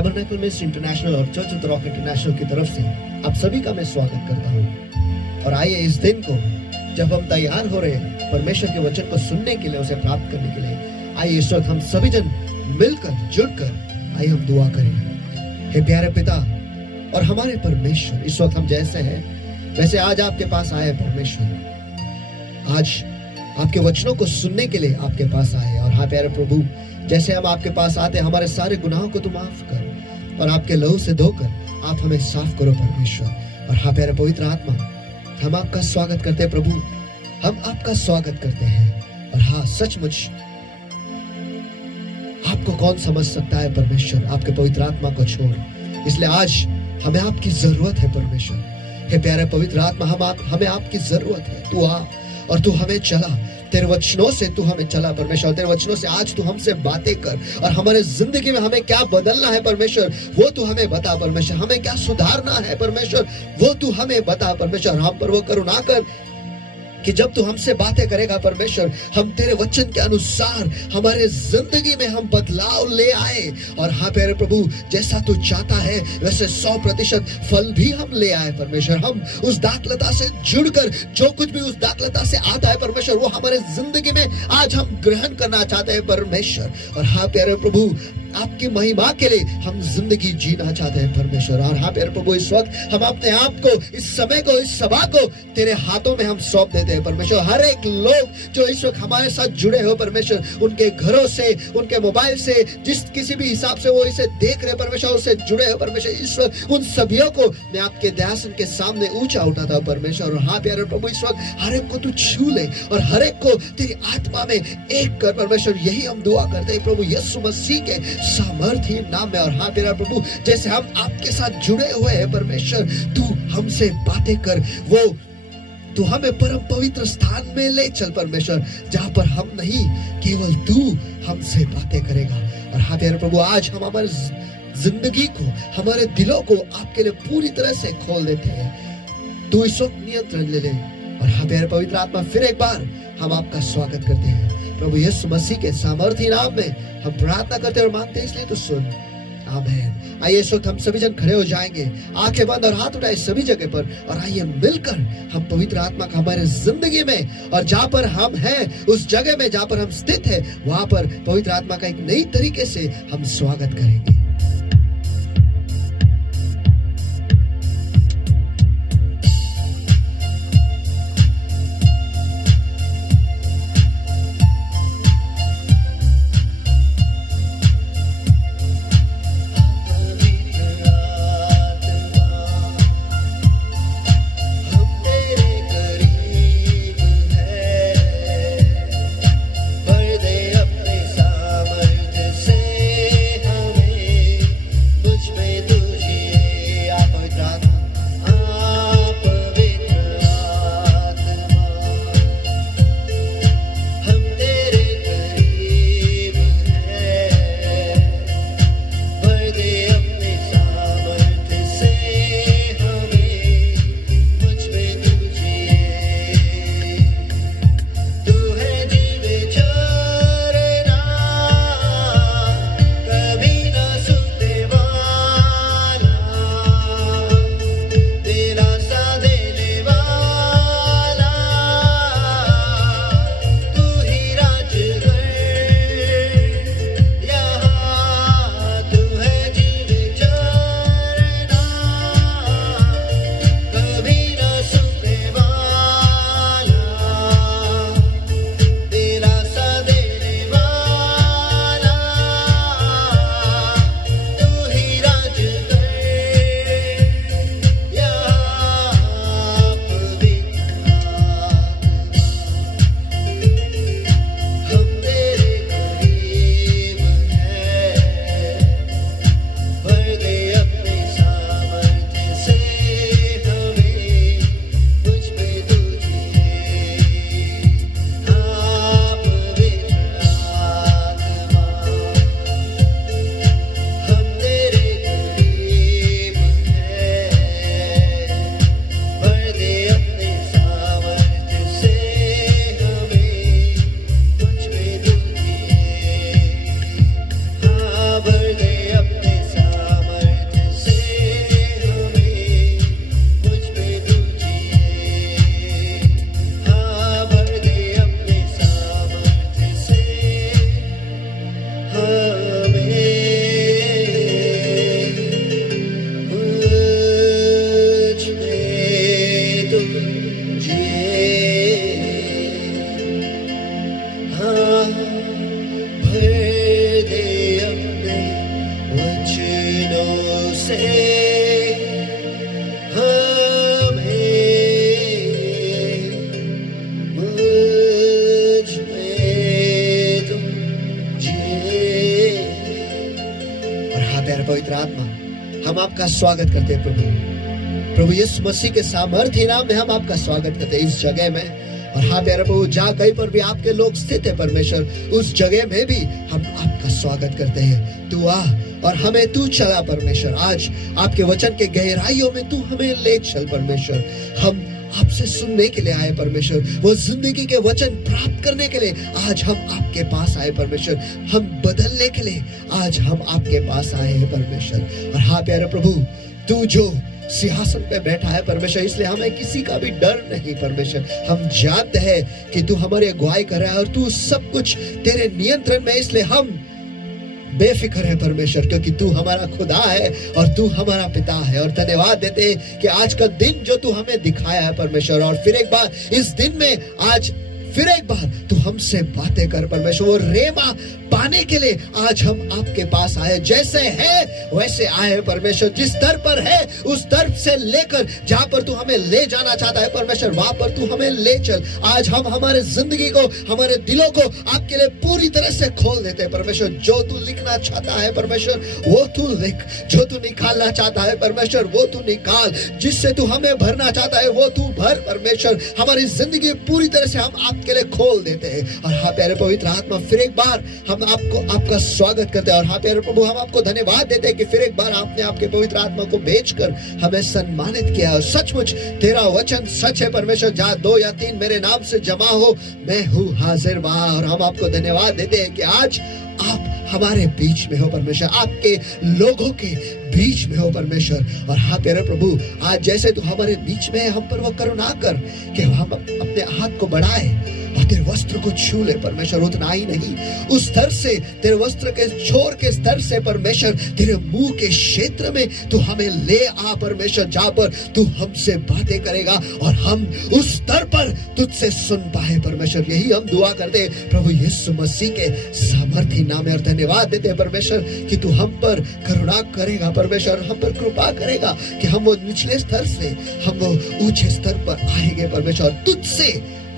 Tabernacle ministry international और church of the rock international की तरफ से आप सभी का मैं स्वागत करता हूँ। और आइए इस दिन को जब हम तैयार हो रहे हैं परमेश्वर के वचन को सुनने के लिए, उसे प्राप्त करने के लिए, आइए इस वक्त हम सभी जन मिलकर जुड़कर आइए हम दुआ करें। हे प्यारे पिता और हमारे परमेश्वर, इस वक्त हम जैसे हैं वैसे आज आपके पास आए परमेश्वर। आज आपके वचनों को सुनने के लिए आपके पास आए। और हाँ प्यारे प्रभु, जैसे हम आपके पास आते हैं, हमारे सारे गुनाहों को तू माफ कर और आपके लहू से धोकर आप हमें साफ करो परमेश्वर। और हाँ प्यारे पवित्र आत्मा, हम आपका स्वागत करते हैं प्रभु, हम आपका स्वागत करते हैं। और हाँ, सचमुच आपको कौन समझ सकता है परमेश्वर, आपके पवित्र आत्मा को छोड़। इसलिए आज हमें आपकी जरूरत है परमेश्वर। हे प्यारे पवित्र आत्मा, हमें आपकी जरूरत है। तू आ और तू हमें चला, तेरे वचनों से तू हमें चला परमेश्वर। तेरे वचनों से आज तू हमसे बातें कर और हमारे जिंदगी में हमें क्या बदलना है परमेश्वर, वो तू हमें बता परमेश्वर। हमें क्या सुधारना है परमेश्वर, वो तू हमें बता परमेश्वर। हम पर वो करुणा कर कि जब तू हमसे बातें करेगा परमेश्वर, हम तेरे वचन के अनुसार हमारे जिंदगी में हम बदलाव ले आए। और हाँ प्यारे प्रभु, जैसा तू चाहता है वैसे 100% फल भी हम ले आए परमेश्वर। हम उस दाखलता से जुड़कर जो कुछ भी उस दाखलता से आता है परमेश्वर, वो हमारे जिंदगी में आज हम ग्रहण करना चाहते हैं परमेश्वर। और हाँ प्यारे प्रभु, आपकी महिमा के लिए हम जिंदगी जीना चाहते हैं परमेश्वर। और हाँ प्यारे प्रभु, इस वक्त हम अपने आप को, इस समय को, इस सभा को तेरे हाथों में हम सौंप देते हैं परमेश्वर। हर एक लोग जो इस वक्त हमारे साथ जुड़े हो परमेश्वर, उनके घरों से, उनके मोबाइल से, जिस किसी भी हिसाब से वो इसे देख रहे परमेश्वर, उससे जुड़े हो परमेश्वर, इस वक्त उन सभियों को मैं आपके दयासन के सामने ऊंचा उठाता हूं परमेश्वर। और हाँ प्यारे प्रभु, इस वक्त हर एक को तू छू ले और हर एक को तेरी आत्मा में एक कर परमेश्वर। यही हम दुआ करते हैं प्रभु यीशु मसीह के सामर्थी नाम में। और हाँ मेरा प्रभु, जैसे हम आपके साथ जुड़े हुए हैं परमेश्वर, तू हमसे बातें कर, वो तू हमें परम पवित्र स्थान में ले चल परमेश्वर, जहां पर हम नहीं, केवल तू हमसे बातें करेगा। और हाँ प्यारे प्रभु, आज हम हमारे जिंदगी को, हमारे दिलों को आपके लिए पूरी तरह से खोल देते हैं। तू इस वक्त नियंत्रण ले ले। और हाँ प्यारे पवित्र आत्मा, फिर एक बार हम आपका स्वागत करते हैं प्रभु यीशु मसीह के सामर्थी नाम में हम प्रार्थना करते और मांगते हैं, इसलिए तो सुन, आमीन। आइए इस वक्त हम सभी जन खड़े हो जाएंगे, आंखें बंद और हाथ उठाए सभी जगह पर, और आइए मिलकर हम पवित्र आत्मा का हमारे जिंदगी में और जहां पर हम हैं, उस जगह में जहां पर हम स्थित है, वहां पर पवित्र आत्मा का एक नई तरीके से हम स्वागत करेंगे। पर्दे अपने सामर्थ्य से हमें पवित्र आत्मा, हम आपका स्वागत करते हैं प्रभु। प्रभु यीशु मसीह के सामर्थ्य नाम में हम आपका स्वागत करते हैं इस जगह में। और हाँ प्यारे प्रभु, जहाँ कहीं पर भी आपके लोग स्थित है परमेश्वर, उस जगह में भी हम आपका स्वागत करते हैं। तू आ और हमें तू चला परमेश्वर। आज आपके वचन के गहराइयों में तू हमें ले चल परमेश्वर। हम आपसे सुनने के लिए आए परमेश्वर, वो जिंदगी के वचन प्राप्त करने के लिए आज हम आपके पास आए परमेश्वर। हम बदलने के लिए आज हम आपके पास आए हैं परमेश्वर। और हाँ प्यारे प्रभु, तू जो सिंहासन पे बैठा है परमेश्वर, इसलिए हमें किसी का भी डर नहीं परमेश्वर। हम जानते हैं कि तू हमारी अगुवाई कर रहा है और तू सब कुछ तेरे नियंत्रण में, इसलिए हम बेफिक्र है परमेश्वर, क्योंकि तू हमारा खुदा है और तू हमारा पिता है। और धन्यवाद देते हैं कि आज का दिन जो तू हमें दिखाया है परमेश्वर, और फिर एक बार इस दिन में आज फिर एक बार तू हमसे बातें कर परमेश्वर। वो रेमा पाने के लिए आज हम आपके पास आए, जैसे है वैसे आए परमेश्वर। जिस दर पर है उस दर से लेकर जहां पर तू हमें ले जाना चाहता है परमेश्वर, वहां पर तू हमें ले चल। आज हम हमारे जिंदगी को, हमारे दिलों को आपके लिए पूरी तरह से खोल देते हैं परमेश्वर। जो तू लिखना चाहता है परमेश्वर वो तू लिख, जो तू निकालना चाहता है परमेश्वर वो तू निकाल, जिससे तू हमें भरना चाहता है वो तू भर परमेश्वर। हमारी जिंदगी पूरी तरह से हम आपके लिए खोल देते हैं। और हाँ प्यारे पवित्र आत्मा, फिर एक बार हम आपको आपका स्वागत करते हैं। और हाँ प्यारे प्रभु, हम आपको धन्यवाद देते हैं कि फिर एक बार आपने आपके पवित्र आत्मा को भेजकर हमें सम्मानित किया। और सचमुच तेरा वचन सच है परमेश्वर। जहाँ 2 या 3 मेरे नाम से जमा हो, मैं हूँ हाजिर वहां। और हम आपको धन्यवाद देते हैं कि आज आप हमारे बीच में हो परमेश्वर, आपके लोगों के बीच में हो परमेश्वर। और हाँ प्यारे प्रभु, आज जैसे तू हमारे बीच में है, हम पर वो करुणा कर कि हम अपने हाथ को बढ़ाए और तेरे वस्त्र को छू ले परमेश्वर। उतना ही नहीं, उस स्तर से, तेरे वस्त्र के छोर के स्तर से परमेश्वर, तेरे मुंह के क्षेत्र में तू हमें ले आ परमेश्वर, जहां पर तू हमसे बातें करेगा और हम उस स्तर पर तुझसे सुन पाए परमेश्वर। यही हम दुआ करते हैं प्रभु यीशु मसीह के सामर्थी नाम में। और धन्यवाद देते हैं परमेश्वर कि तू हम पर करुणा करेगा परमेश्वर, हम पर कृपा करेगा कि हम वो निचले स्तर से हम वो ऊंचे स्तर पर आएंगे परमेश्वर। तुझसे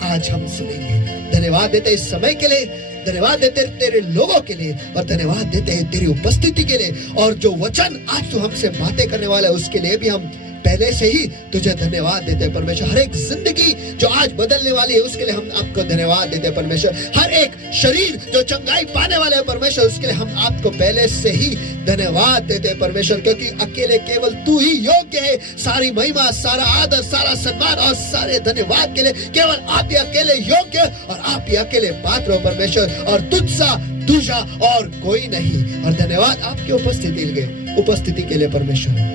आज हम सुनेंगे। धन्यवाद देते इस समय के लिए, धन्यवाद देते तेरे लोगों के लिए, और धन्यवाद देते हैं तेरी उपस्थिति के लिए। और जो वचन आज तू हमसे बातें करने वाला है उसके लिए भी हम पहले से ही तुझे धन्यवाद देते हैं परमेश्वर। हर एक जिंदगी जो आज बदलने वाली है उसके लिए हम आपको धन्यवाद देते हैं परमेश्वर। हर एक शरीर जो चंगाई पाने वाला है परमेश्वर, उसके लिए हम आपको पहले से ही धन्यवाद देते हैं परमेश्वर, क्योंकि अकेले केवल तू ही योग्य है। सारी महिमा, सारा आदर, सारा सम्मान और सारे धन्यवाद के लिए केवल आप ही अकेले योग्य और आप ही अकेले पात्र हो परमेश्वर। और तुझसा दूसरा और कोई नहीं। और धन्यवाद आपकी उपस्थिति के लिए परमेश्वर।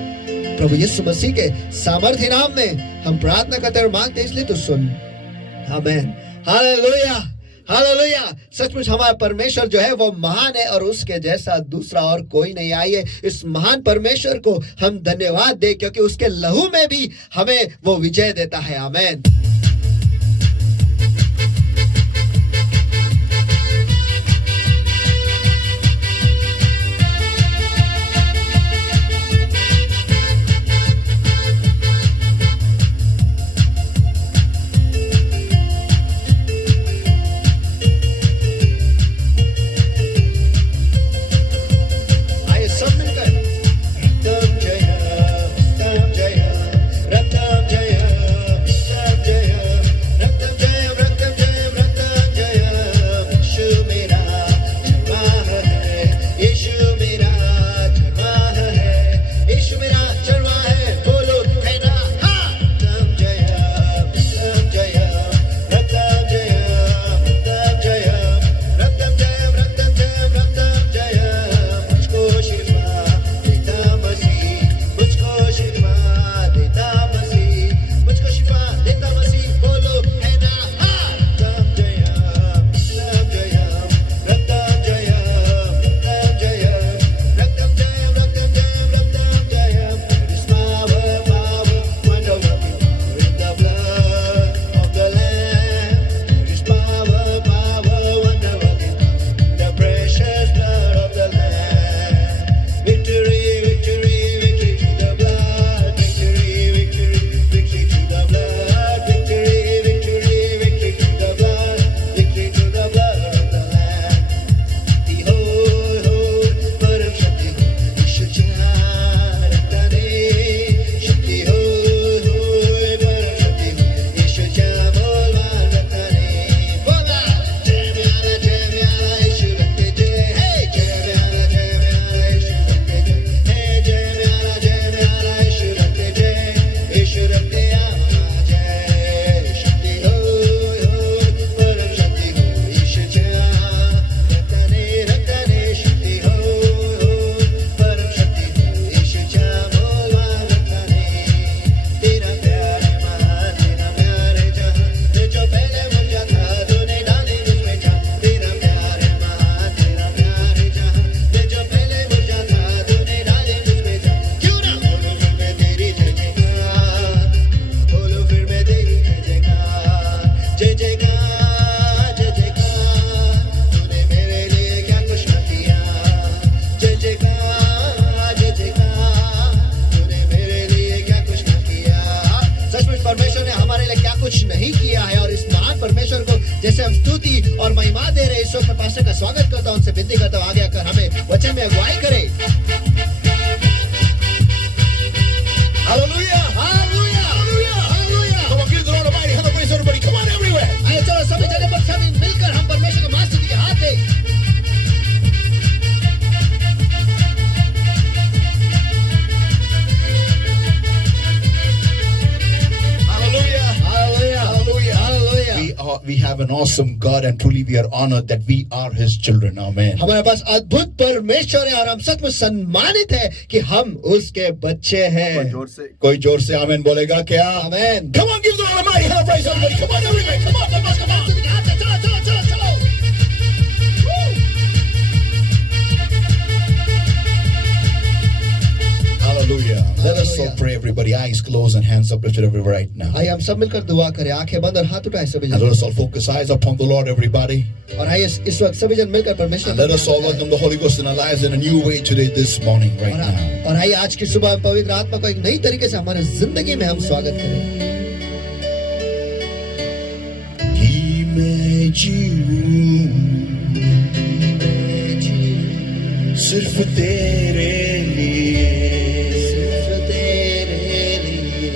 प्रभु यीशु मसीह के सामर्थ्य नाम में हम प्रार्थना करते और मांगते, इसलिए तो सुन। आमीन। Hallelujah, hallelujah. सचमुच हमारा परमेश्वर जो है वो महान है और उसके जैसा दूसरा और कोई नहीं। आइए इस महान परमेश्वर को हम धन्यवाद दें, क्योंकि उसके लहू में भी हमें वो विजय देता है। आमीन। Jaya, जैसे हम स्तुति और महिमा दे रहे हैं, इस वक्त मैं पास्टर का स्वागत करता हूं, उनसे विनती करता हूं आगे आकर हमें वचन में अगुवाई करे। Hallelujah. Hallelujah, Hallelujah. Hallelujah. Come on, give the Lord a mighty hand of praise, everybody. Come on, everywhere. आइए चलो सभी जगह पर सभी मिलकर हम परमेश्वर को महास्तुति के हाथ दें। Hallelujah. Hallelujah, Hallelujah. Hallelujah. We have an awesome God, and truly we are honored that we are His children. Amen. हमारे पास अद्भुत परमेश्वर है और हम सचमुच सम्मानित है कि हम उसके बच्चे हैं। कोई जोर से आमेन बोलेगा क्या? आमेन। Come on, give the Lord a mighty hand of praise, everybody. Come on, everybody. Come on, come on, come on. चलो चलो चलो चलो। Hallelujah. Let us all pray, everybody. Eyes closed and hands uplifted everywhere right now. आइए हम सब मिलकर दुआ करें, आंखें बंद और हाथ उठाए सभी And let जन। us all focus eyes upon the Lord, everybody. और आइए इस वक्त सभी जन मिलकर परमेश्वर And let us all welcome the Holy Ghost in our lives in a new way today, this morning, right now. और आइए आज की सुबह पवित्र आत्मा को एक नई तरीके से हमारे जिंदगी में हम स्वागत करें। कि मैं जीऊं सिर्फ तेरे लिए, सिर्फ तेरे लिए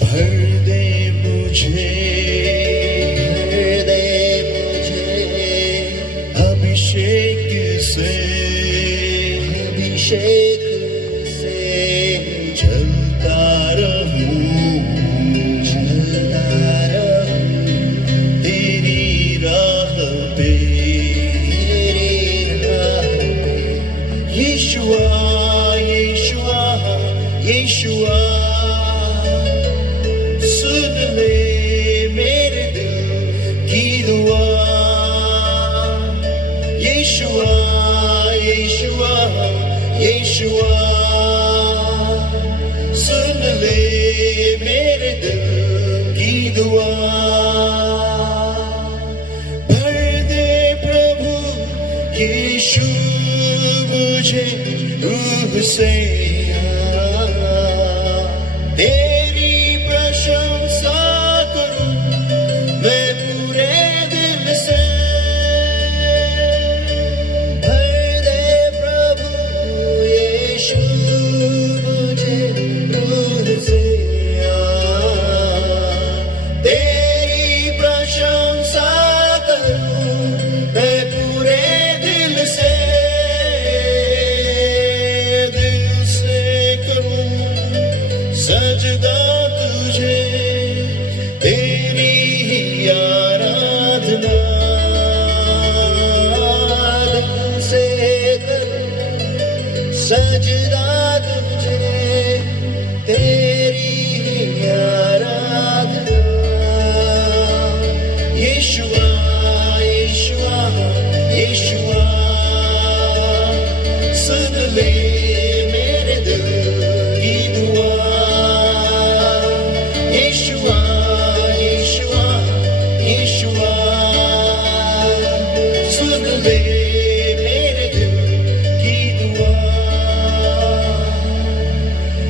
भर दे मुझे, भर दे मुझे अभिषेक से, अभिषेक से चलता रहूं, चलता रहूं तेरी राह पे, तेरी राह पे। यीशुआ यीशुआ यीशुआ, सुन ले मेरे दिल की दुआ, यीशुआ यीशुआ यीशुआ, सुन ले मेरे दिल की दुआ, भर दे प्रभु यीशु मुझे रूह से, तेरी प्रशंसा करूं मैं पूरे दिल से, भर दे प्रभु यीशु मुझे रूह से, तेरी प्रशंसा करूं मैं पूरे दिल से करूं सजदा तुझे, तेरी ही आराधना, दिल से करूं सजदा तुझे, तेरी आराधना। यीशुआ यीशुआ यीशुआ, सुन ले मेरे दिल की दुआ, यीशुआ यीशुआ यीशुआ, सुन ले मेरे दिल की दुआ।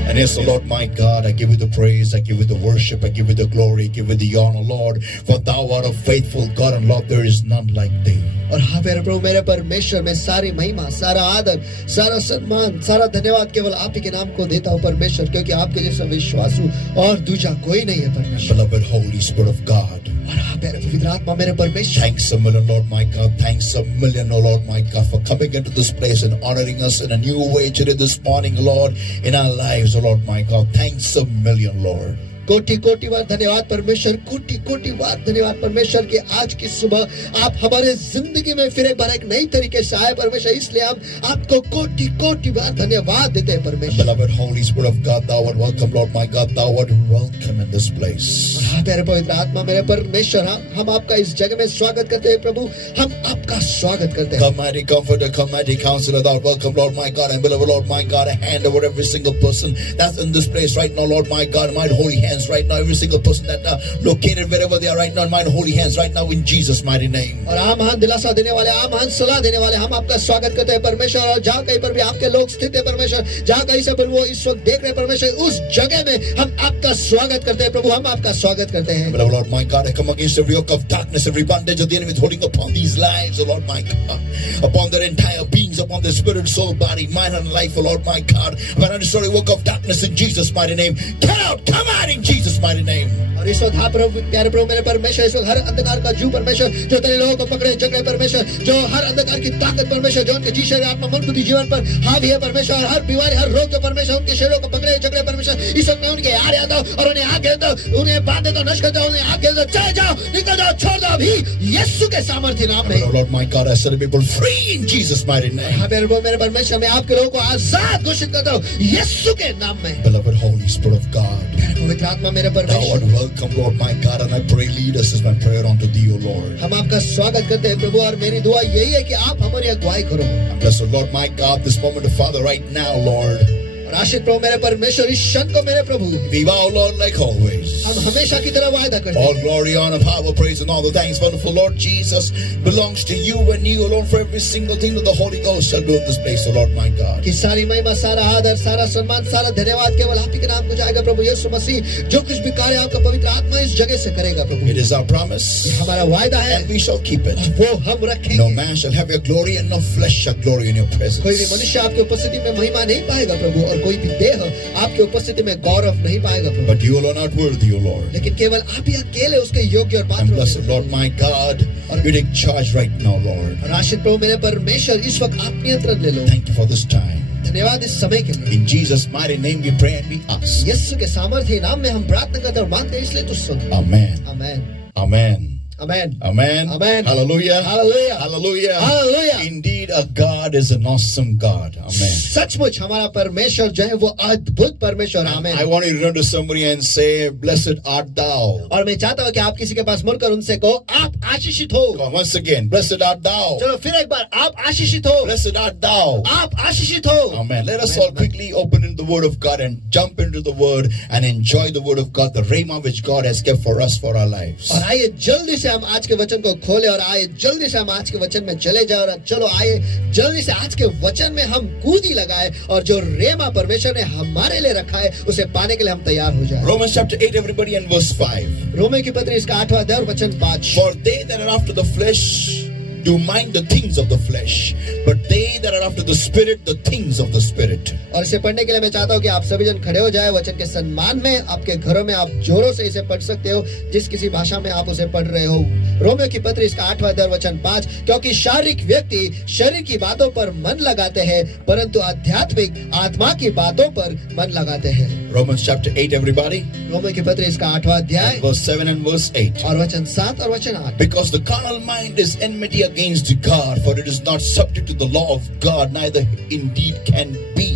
And yes, Lord my God, I give you the praise, I give you the worship, I give you the glory, I give you the honor, Lord, for thou art a faithful God, and Lord, there is none like thee. और हाँ मेरे प्रभु मेरे परमेश्वर, मैं सारी महिमा, सारा आदर, सारा सम्मान, सारा धन्यवाद केवल आप ही के नाम को देता हूँ परमेश्वर, क्योंकि आपके जैसा विश्वासु और दूसरा कोई नहीं है परमेश्वर। Beloved Holy Spirit of God, और हाँ मेरे पवित्र आत्मा मेरे परमेश्वर, thanks a million, Lord my God, thanks a million, oh Lord my God, for coming into this place and honoring us in a new way today this morning, Lord, in our lives, oh Lord my God, thanks a million, Lord. कोटि कोटि बार धन्यवाद परमेश्वर, कोटि कोटि बार धन्यवाद परमेश्वर कि आज की सुबह आप हमारे जिंदगी में फिर एक बार एक नई तरीके से आए परमेश्वर, इसलिए हम आपको कोटि कोटि बार धन्यवाद देते हैं परमेश्वर। Beloved Holy Spirit of God, thou art welcome, Lord my God, thou art welcome in this place. हाँ मेरे पवित्र आत्मा मेरे परमेश्वर, हम आपका इस जगह में स्वागत करते हैं प्रभु, हम आपका स्वागत करते हैं। Come mighty comforter, come mighty counselor, thou art welcome, Lord my God, and beloved Lord my God, a hand over every single person that's in this place right now, Lord my God, mighty holy hand hands right now. Every single person that located wherever they are right now, mind holy hands right now in Jesus' mighty name. और आप महान दिलासा देने वाले, आप महान सलाह देने वाले, हम आपका स्वागत करते हैं परमेश्वर। और जहाँ कहीं पर भी आपके लोग स्थित है परमेश्वर, जहाँ कहीं से पर वो इस वक्त देख रहे हैं परमेश्वर, उस जगह में हम आपका स्वागत करते हैं प्रभु, हम आपका स्वागत करते हैं। But, oh Lord my God, I come against every yoke of darkness, every bondage of the enemy holding upon these lives, oh Lord my God, upon their entire beings, upon their spirit, soul, body, mind, and life, oh Lord my God. But I destroy the work of darkness in Jesus' mighty name. Get out, come out in Jesus' mighty name. और इस वक्त हाँ प्रभु, प्यारे प्रभु मेरे परमेश्वर, इस वक्त हर अंधकार का जू परमेश्वर जो तेरे लोगों को पकड़े जकड़े परमेश्वर, जो हर अंधकार की ताकत परमेश्वर जो उनके जी शरीर आत्मा मन बुद्धि जीवन पर हावी है परमेश्वर, हर बीमारी हर रोग जो परमेश्वर उनके शरीरों को पकड़े जकड़े परमेश्वर, इस वक्त में उनके यार आता और उन्हें आगे दो, उन्हें बांधे दो, नष्ट कर दो, उन्हें आगे दो, चले जाओ, निकल जाओ, छोड़ दो अभी यीशु के सामर्थ्य नाम में। Oh Lord my God, I set the people free in Jesus' mighty name. हाँ मेरे परमेश्वर, मैं आपके लोगों को आजाद घोषित करता हूँ यीशु के नाम में। Beloved Holy Spirit of God, प्यारे पवित्र आत्मा मेरे thou परमेश्वर, art welcome, Lord my God, and I pray, lead us is my prayer unto thee, O Lord. हम आपका स्वागत करते हैं प्रभु, और मेरी दुआ यही है कि आप हमारी अगुवाई करो। And bless, O Lord my God, this moment, Father, right now, Lord. और आशीष प्रभु मेरे परमेश्वर, इस क्षण को मेरे प्रभु We vow, Lord, like always. हम हमेशा की तरह वायदा करते All हैं। glory, honor, power, praise, and all the thanks, wonderful Lord Jesus, belongs to you and you alone for every single thing that the Holy Ghost shall do in this place, O Lord my God. कि सारी महिमा, सारा आदर, सारा सम्मान, सारा धन्यवाद केवल आप ही के नाम को जाएगा प्रभु यीशु मसीह। जो कुछ भी कार्य आपका पवित्र आत्मा इस जगह से करेगा प्रभु, It is our promise, ये हमारा वायदा है, and we shall keep it. वो हम रखेंगे। No man shall have your glory, and no flesh shall glory in your कोई भी presence. मनुष्य आपकी उपस्थिति में महिमा नहीं पाएगा प्रभु, और कोई भी देह आपकी उपस्थिति में गौरव नहीं पाएगा प्रभु, But you alone are worthy, O Lord. लेकिन केवल आप ही अकेले उसके योग्य और And पात्र blessed हैं। Lord my God, you take charge right now, Lord. और आशीष प्रभु मेरे परमेश्वर, इस वक्त आप नियंत्रण ले लो। Thank you for this time. धन्यवाद इस समय के लिए। In Jesus' mighty name we pray and we ask. यीशु के सामर्थ्य नाम में हम प्रार्थना करते और मांगते हैं, इसलिए तू सुन। Amen. Amen, Amen. Amen, Amen. Amen. Hallelujah. Hallelujah. Hallelujah. Hallelujah. Indeed, our God is an awesome God. Amen. सचमुच हमारा परमेश्वर जो है वो अद्भुत परमेश्वर। आमेन। I want you to turn to somebody and say, "Blessed art thou." और मैं चाहता हूँ कि आप किसी के पास मुड़कर उनसे कहो, आप आशीषित हो। Come on, once again, "Blessed art thou." चलो फिर एक बार, आप आशीषित हो, Blessed art thou. आप आशीषित हो। Amen. Let us Amen. all quickly open into the Word of God and jump into the Word and enjoy the Word of God, the rhema which God has kept for us for our lives. और आइए जल्दी से हम आज के वचन को खोले, और आइए जल्दी से हम आज के वचन में चले जाए, और चलो आइए जल्दी से आज के वचन में हम कूदी लगाए, और जो रेमा परमेश्वर ने हमारे लिए रखा है उसे पाने के लिए हम तैयार हो जाए। Romans chapter 8, everybody, and verse 5. रोमे की पत्री इसका 8वां अध्याय और वचन 5। For they that are after the flesh do mind the things of the flesh, but they that are after the Spirit, the things of the Spirit. और इसे पढ़ने के लिए मैं चाहता हूँ कि आप सभी जन खड़े हो जाए वचन के सम्मान में। आपके घरों में आप जोरों से इसे पढ़ सकते हो, जिस किसी भाषा में आप उसे पढ़ रहे हो। रोमियो की पत्री इसका 8वां अध्याय वचन 5। क्योंकि शारीरिक व्यक्ति शरीर की बातों पर मन लगाते हैं, परंतु आध्यात्मिक आत्मा की बातों पर मन लगाते हैं। Romans chapter 8, everybody, रोमियो की पत्री इसका 8वां अध्याय verse 7 and verse 8. और वचन 7 और वचन 8। Because the carnal mind is enmity against God, for it is not subject to the law of God, neither indeed can be.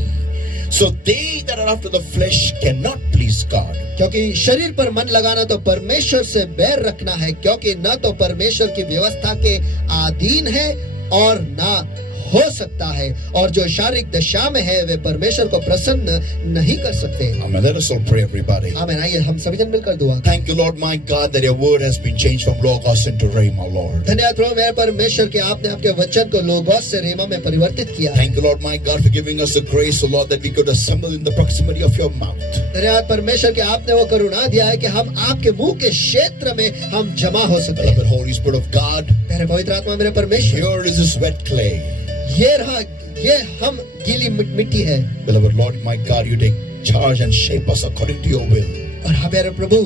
So they that are after the flesh cannot please God. क्योंकि शरीर पर मन लगाना तो परमेश्वर से बैर रखना है, क्योंकि न तो परमेश्वर की व्यवस्था के अधीन है और न हो सकता है, और जो शारीरिक दशा में है वे परमेश्वर को प्रसन्न नहीं कर सकते। Amen. Let us all pray, everybody. आमीन। आइए हम सभी जन मिलकर दुआ। Thank you, Lord my God, that your word has been changed from Logos into Rhema, Lord. धन्यवाद प्रभु मेरे परमेश्वर कि आपने आपके वचन को लोगोस से रेमा में परिवर्तित किया है। Thank you, Lord my God, for giving us the grace, O Lord, that we could assemble in the proximity of your mouth. धन्यवाद परमेश्वर कि आपने वो करुणा दिया है कि हम आपके मुंह के क्षेत्र में हम जमा हो सकते हैं। Beloved Holy Spirit of God, मेरे पवित्र आत्मा मेरे परमेश्वर, here is this wet clay. ये रहा, ये हम गीली मिट्टी है। Beloved Lord my God, you take charge and shape us according to your will. और हाँ मेरे प्रभु,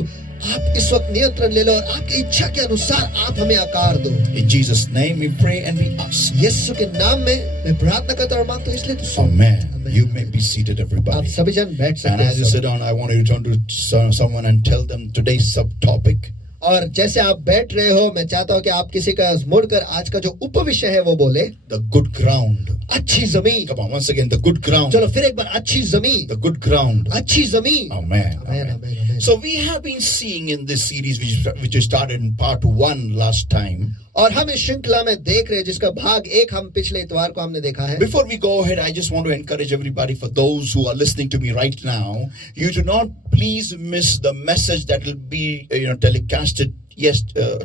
आप इस वक्त नियंत्रण ले लो और आपकी इच्छा के अनुसार आप हमें आकार दो। In Jesus' name we pray and we ask. यीशु के नाम में मैं प्रार्थना करता और मांगता हूं, इसलिए तो सुन। Amen. Amen. You may be seated, आप everybody. सभी जन बैठ And सकते as you हैं। sit down, I want you to turn to someone and tell them today's subtopic. और जैसे आप बैठ रहे हो, मैं चाहता हूँ कि आप किसी का मुड़कर आज का जो उपविषय है वो बोले, The good ground. अच्छी जमीन। Come on, once again, the good ground. चलो फिर एक बार, अच्छी जमीन, The good ground. अच्छी जमीन। Amen. Amen, amen, amen. So we have been seeing in this series which we started in part 1 last time. और हम इस श्रृंखला में देख रहे हैं जिसका भाग 1 हम पिछले इतवार को हमने देखा है. Before we go ahead, I just want to encourage everybody, for those who are listening to me right now, you do not please miss the message that will be telecasted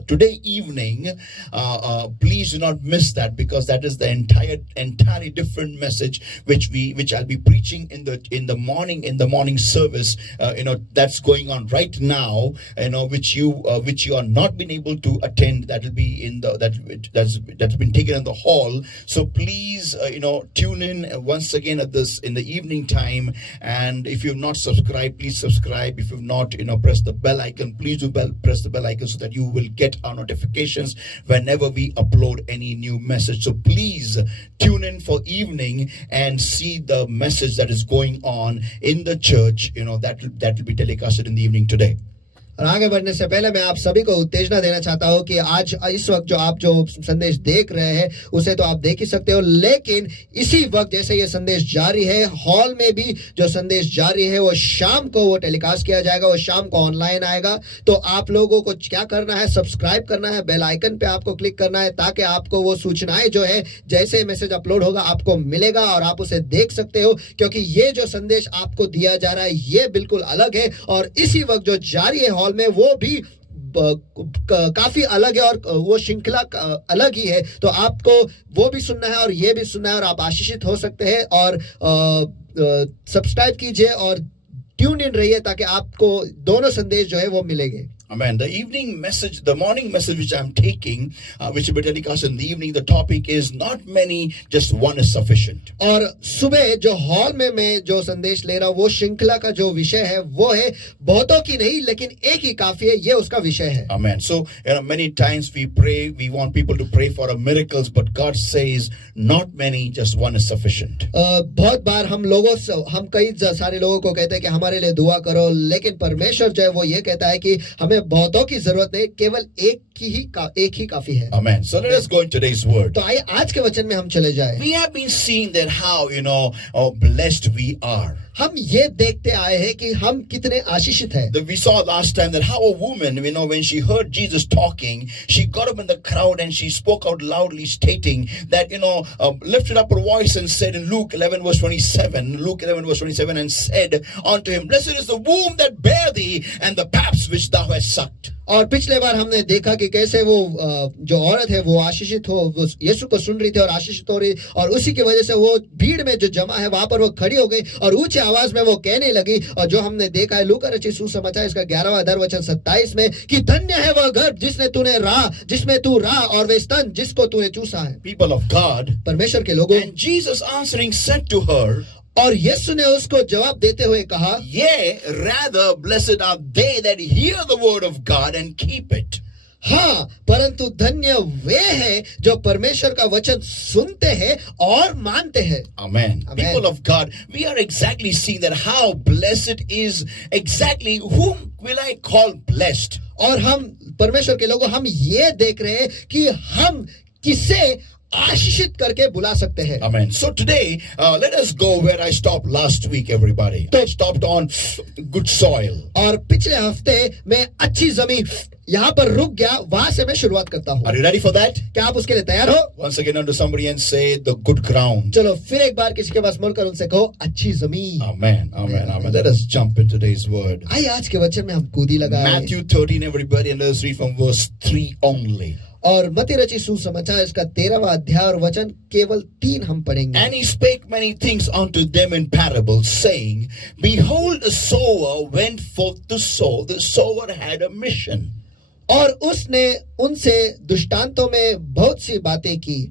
today evening. Please do not miss that, because that is the entirely different message which I'll be preaching in the morning service. That's going on right now. Which you are not been able to attend. That will be that's been taken in the hall. So please tune in once again in the evening time. And if you've not subscribed, please subscribe. If you've not press the bell icon, please do press the bell icon, so that you will get our notifications whenever we upload any new message. So please tune in for evening and see the message that is going on in the church. That will be telecasted in the evening today. और आगे बढ़ने से पहले मैं आप सभी को उत्तेजना देना चाहता हूं कि आज इस वक्त आप जो संदेश देख रहे हैं उसे तो आप देख ही सकते हो, लेकिन इसी वक्त जैसे ये संदेश जारी है, हॉल में भी जो संदेश जारी है वो शाम को वो टेलीकास्ट किया जाएगा, वो शाम को ऑनलाइन आएगा. तो आप लोगों को क्या करना है, सब्सक्राइब करना है, बेल आइकन पे आपको क्लिक करना है, ताकि आपको वो सूचनाएं जो है जैसे मैसेज अपलोड होगा आपको मिलेगा और आप उसे देख सकते हो. क्योंकि ये जो संदेश आपको दिया जा रहा है ये बिल्कुल अलग है, और इसी वक्त जो जारी है में वो भी काफी अलग है, और वो श्रृंखला अलग ही है. तो आपको वो भी सुनना है और ये भी सुनना है, और आप आशीषित हो सकते हैं. और सब्सक्राइब कीजिए और ट्यून इन रहिए ताकि आपको दोनों संदेश जो है वो मिलेंगे. Amen. The morning message which I'm taking, which will be telecast in the evening, the topic is not many, just one is sufficient. और सुबह जो हॉल में मैं जो संदेश ले रहा हूँ वो श्रृंखला का जो विषय है वो है बहुतों की नहीं लेकिन एक ही काफी है, ये उसका विषय है. Amen. So many times we pray, we want people to pray for miracles, but God says not many, just one is sufficient. बहुत बार हम कई सारे लोगों को कहते हैं कि हमारे लिए दुआ करो, लेकिन परमेश्वर जो है वो ये कहता है कि हमें बहुतों की जरूरत नहीं, केवल एक ही काफी है. Amen. So let us go in today's word. तो आइए आज के वचन में हम चले जाएं. We have been seeing that how blessed we are. हम ये देखते आए हैं कि हम कितने आशीषित हैं. We saw last time that how a woman, when she heard Jesus talking, she got up in the crowd and she spoke out loudly, stating that, lifted up her voice and said in Luke 11 verse 27, and said unto him, Blessed is the womb that bare thee, and the paps which thou hast sucked. और पिछले बार हमने देखा कि कैसे वो जो औरत है वो आशीषित वो यीशु को सुन रही थी और आशीषित हो रही, और उसी की वजह से वो भीड़ में जो जमा है वहां पर वो खड़ी हो गई और ऊंची आवाज में वो कहने लगी. और जो हमने देखा है लूका रचित सुसमाचार इसका 11वां अध्याय वचन 27 में कि धन्य है वह गर्भ जिसमें तू रहा और वे स्तन जिसको तूने चूसा है. People of God, परमेश्वर के लोगों. And Jesus answering said to her, और यीशु ने उसको जवाब देते हुए कहा, Yea, rather blessed are they that hear the word of God and keep it. हाँ, परंतु धन्य वे हैं जो परमेश्वर का वचन सुनते हैं और मानते हैं. Amen. People of God, we are exactly seeing that how blessed is exactly whom will I call blessed. और हम परमेश्वर के लोगों हम ये देख रहे हैं कि हम किसे आशीषित करके बुला सकते हैं. Amen. So today, let us go where I stopped last week, everybody. I stopped on good soil. और पिछले हफ्ते मैं अच्छी जमीन यहाँ पर रुक गया, वहां से मैं शुरुआत करता हूँ. Are you ready for that? क्या आप उसके लिए तैयार हो? Once again, unto somebody and say the good ground. चलो फिर एक बार किसी के पास मुड़कर उनसे कहो अच्छी जमीन. Amen. Amen. Amen. Let us jump into today's word. आइए आज के वचन में हम कूदी लगाएं. Matthew 13, everybody, and let us read from verse 3 only. और मत्ती रचित सुसमाचार इसका 13वां अध्याय और वचन केवल 3 हम पढ़ेंगे. And he spake many things unto them in parables, saying, Behold, a sower went forth to sow. The sower had a mission. और उसने उनसे दृष्टांतों में बहुत सी बातें की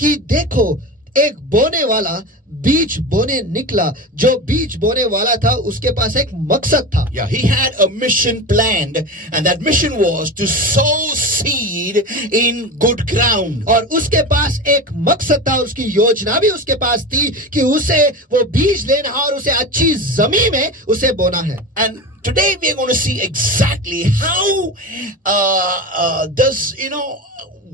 कि देखो एक बोने वाला बीज बोने निकला. जो बीज बोने वाला था उसके पास एक मकसद था. Yeah, he had a mission planned, and that mission was to sow seed in good ground. और उसके पास एक मकसद था, उसकी योजना भी उसके पास थी कि उसे वो बीज लेना है और उसे अच्छी जमीन में उसे बोना है. And today we are going to see exactly how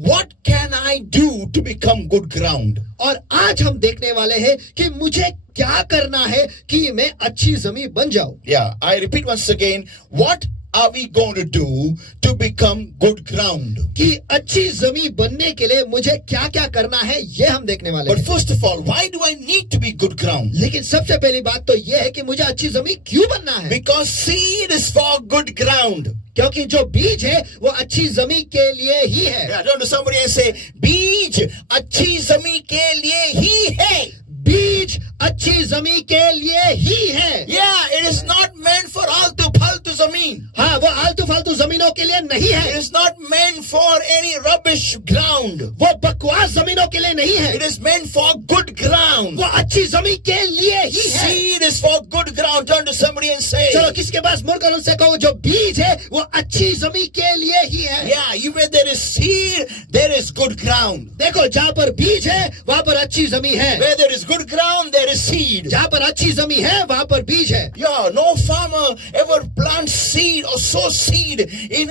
what can I do to become good ground? और आज हम देखने वाले हैं कि मुझे क्या करना है कि मैं अच्छी जमीन बन जाऊं. Yeah, I repeat once again, what are we going to do to become good ground? कि अच्छी जमीन बनने के लिए मुझे क्या क्या करना है ये हम देखने वाले But हैं। first of all, why do I need to be good ground? लेकिन सबसे पहली बात तो ये है कि मुझे अच्छी जमीन क्यों बनना है। Because seed is for good ground. क्योंकि जो बीज है वो अच्छी जमीन के लिए ही है। Yeah, turn to somebody and say, बीज अच्छी जमीन के लिए ही है. बीज अच्छी जमीन के लिए ही है। Yeah, it is not meant for आलतू फालतू जमीन. हाँ, वो आलतू फालतू जमीनों के लिए नहीं It है। is not meant for any rubbish ground. वो बकवास जमीनों के लिए नहीं है। It is meant for good ground. वो अच्छी जमीन के लिए ही है। Seed is for good ground. Turn to somebody and say, चलो किसके पास मुड़कर उनसे कहो जो बीज है वो अच्छी जमीन के लिए ही है। yeah, you where there is seed, there is good ground. देखो जहाँ पर बीज है वहाँ पर अच्छी जमीन है। Where there is good ground, there is seed. जहाँ पर अच्छी जमीन है वहाँ पर बीज है। Yeah, no farmer ever plants seed or sow seed in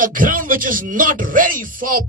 a ground which is not ready for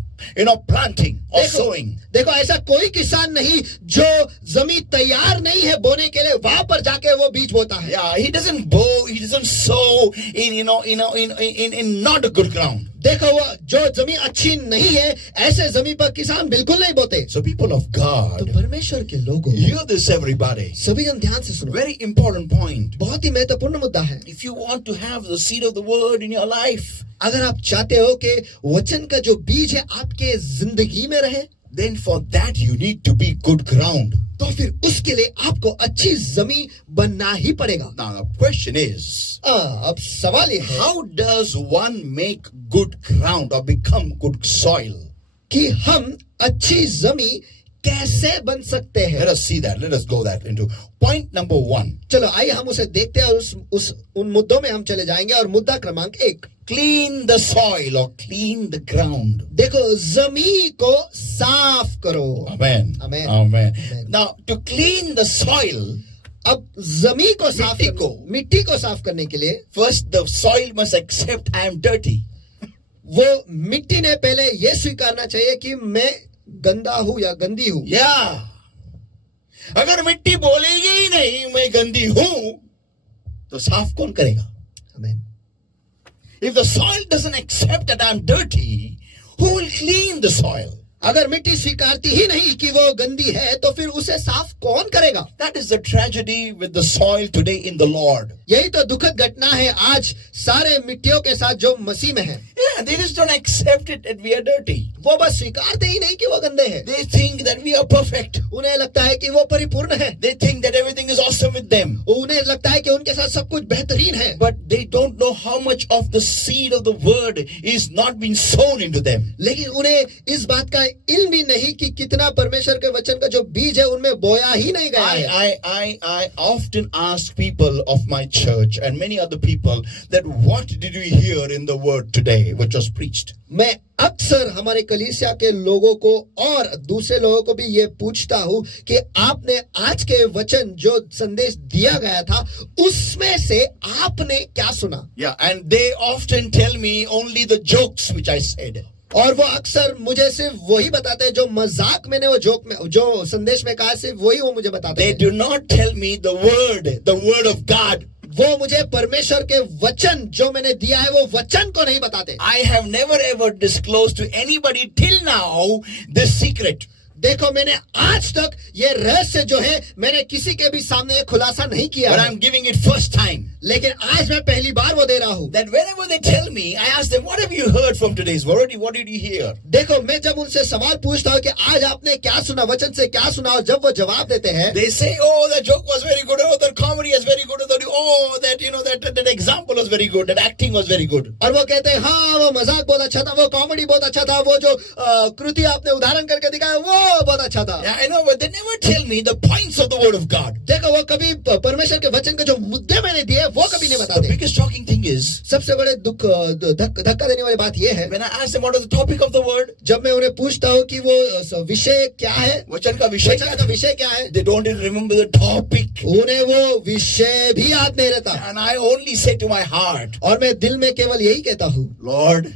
planting or sowing. देखो ऐसा कोई किसान नहीं जो जमीन तैयार नहीं है बोने के लिए वहां पर जाके वो बीज बोता है। Yeah, he doesn't sow in not a good ground. देखो वो जो जमीन अच्छी नहीं है ऐसे जमीन पर किसान बिल्कुल नहीं बोते। So people of तो God, परमेश्वर के लोगों hear this everybody. सभी जन ध्यान से सुनो, Very important point. बहुत ही महत्वपूर्ण मुद्दा है। If you want to have the seed of the word in your life, अगर आप चाहते हो कि वचन का जो बीज है आपके जिंदगी में रहे, then for that you need to be good ground. तो फिर उसके लिए आपको अच्छी जमीन बनना ही पड़ेगा। Now the question is, अब सवाल ये है how does one make good ground or become good soil? कि हम अच्छी जमीन कैसे बन सकते हैं। Let us see that. Let us go that into point number 1. चलो आइए हम उसे देखते हैं और उन मुद्दों में हम चले जाएंगे। और मुद्दा क्रमांक 1, Clean the soil or clean the ground. देखो जमीन को साफ करो। Amen. Amen. Amen. Amen. Now to clean the soil, अब जमीन को साफ मिट्टी को साफ करने के लिए first the soil must accept I am dirty. वो मिट्टी ने पहले ये स्वीकारना चाहिए कि मैं गंदा हूं या गंदी हूं। Yeah. अगर मिट्टी बोलेगी ही नहीं मैं गंदी हूं तो साफ कौन करेगा? Amen. If the soil doesn't accept that I'm dirty, who will clean the soil? अगर मिट्टी स्वीकारती ही नहीं कि वो गंदी है तो फिर उसे साफ कौन करेगा? That is the tragedy with the soil today in the Lord. यही तो दुखद घटना है आज सारे मिट्टियों के साथ जो मसीह में है। Yeah, they just don't accept it that we are dirty. वो बस स्वीकारते ही नहीं कि वो गंदे हैं। They think that we are perfect. उन्हें लगता है कि वो परिपूर्ण है। They think that everything is awesome with them. उन्हें लगता है कि उनके साथ सब कुछ बेहतरीन है। But they don't know how much of the seed of the word is not being sown into them. लेकिन उन्हें इस बात का इल्म भी नहीं कि कितना परमेश्वर के वचन का जो बीज है उनमें बोया ही नहीं गया है। I often ask people of my church and many other people that what did we hear in the word today which was preached? मैं अक्सर हमारे कलीसिया के लोगों को और दूसरे लोगों को भी ये पूछता हूँ कि आपने आज के वचन जो संदेश दिया गया था उसमें से आपने क्या सुना? Yeah, and they often tell me only the jokes which I said. और वो अक्सर मुझे सिर्फ वही बताते हैं जो मजाक मैंने वो जोक में जो संदेश में कहा सिर्फ वही वो मुझे बताते They हैं। do not tell me the word of God. वो मुझे परमेश्वर के वचन जो मैंने दिया है वो वचन को नहीं बताते। I have never ever disclosed to anybody till now this secret. देखो मैंने आज तक ये रहस्य जो है मैंने किसी के भी सामने खुलासा नहीं किया But है। I'm giving it first time. लेकिन आज मैं पहली बार वो दे रहा हूँ। That whenever they tell me, I ask them, what have you heard from today's word? What did you hear? देखो मैं जब उनसे सवाल पूछता हूँ कि आज आपने क्या सुना, वचन से क्या सुना, और जब वो जवाब देते हैं They say, oh, that joke was very good. Oh, that comedy is very good. Oh, that, that example was very good. That acting was very good. और वो कहते हैं हाँ वो मजाक बहुत अच्छा था, वो कॉमेडी बहुत अच्छा था, वो जो कृति आपने उदाहरण करके दिखाया वो बहुत अच्छा था। Yeah, I know, but they never tell me the points of the word of God. देखो वो कभी परमेश्वर के वचन के जो मुद्दे मैंने दिए वो कभी नहीं The बताते। biggest shocking thing is, सबसे बड़े धक्का देने वाली बात ये है when I ask them what is the topic of the word, जब मैं उन्हें पूछता हूँ कि वो विषय क्या है, वचन का विषय वचन का विषय क्या है, they don't even remember the topic. उन्हें वो विषय भी याद नहीं रहता। And I only say to my heart, और मैं दिल में केवल यही कहता हूँ, Lord,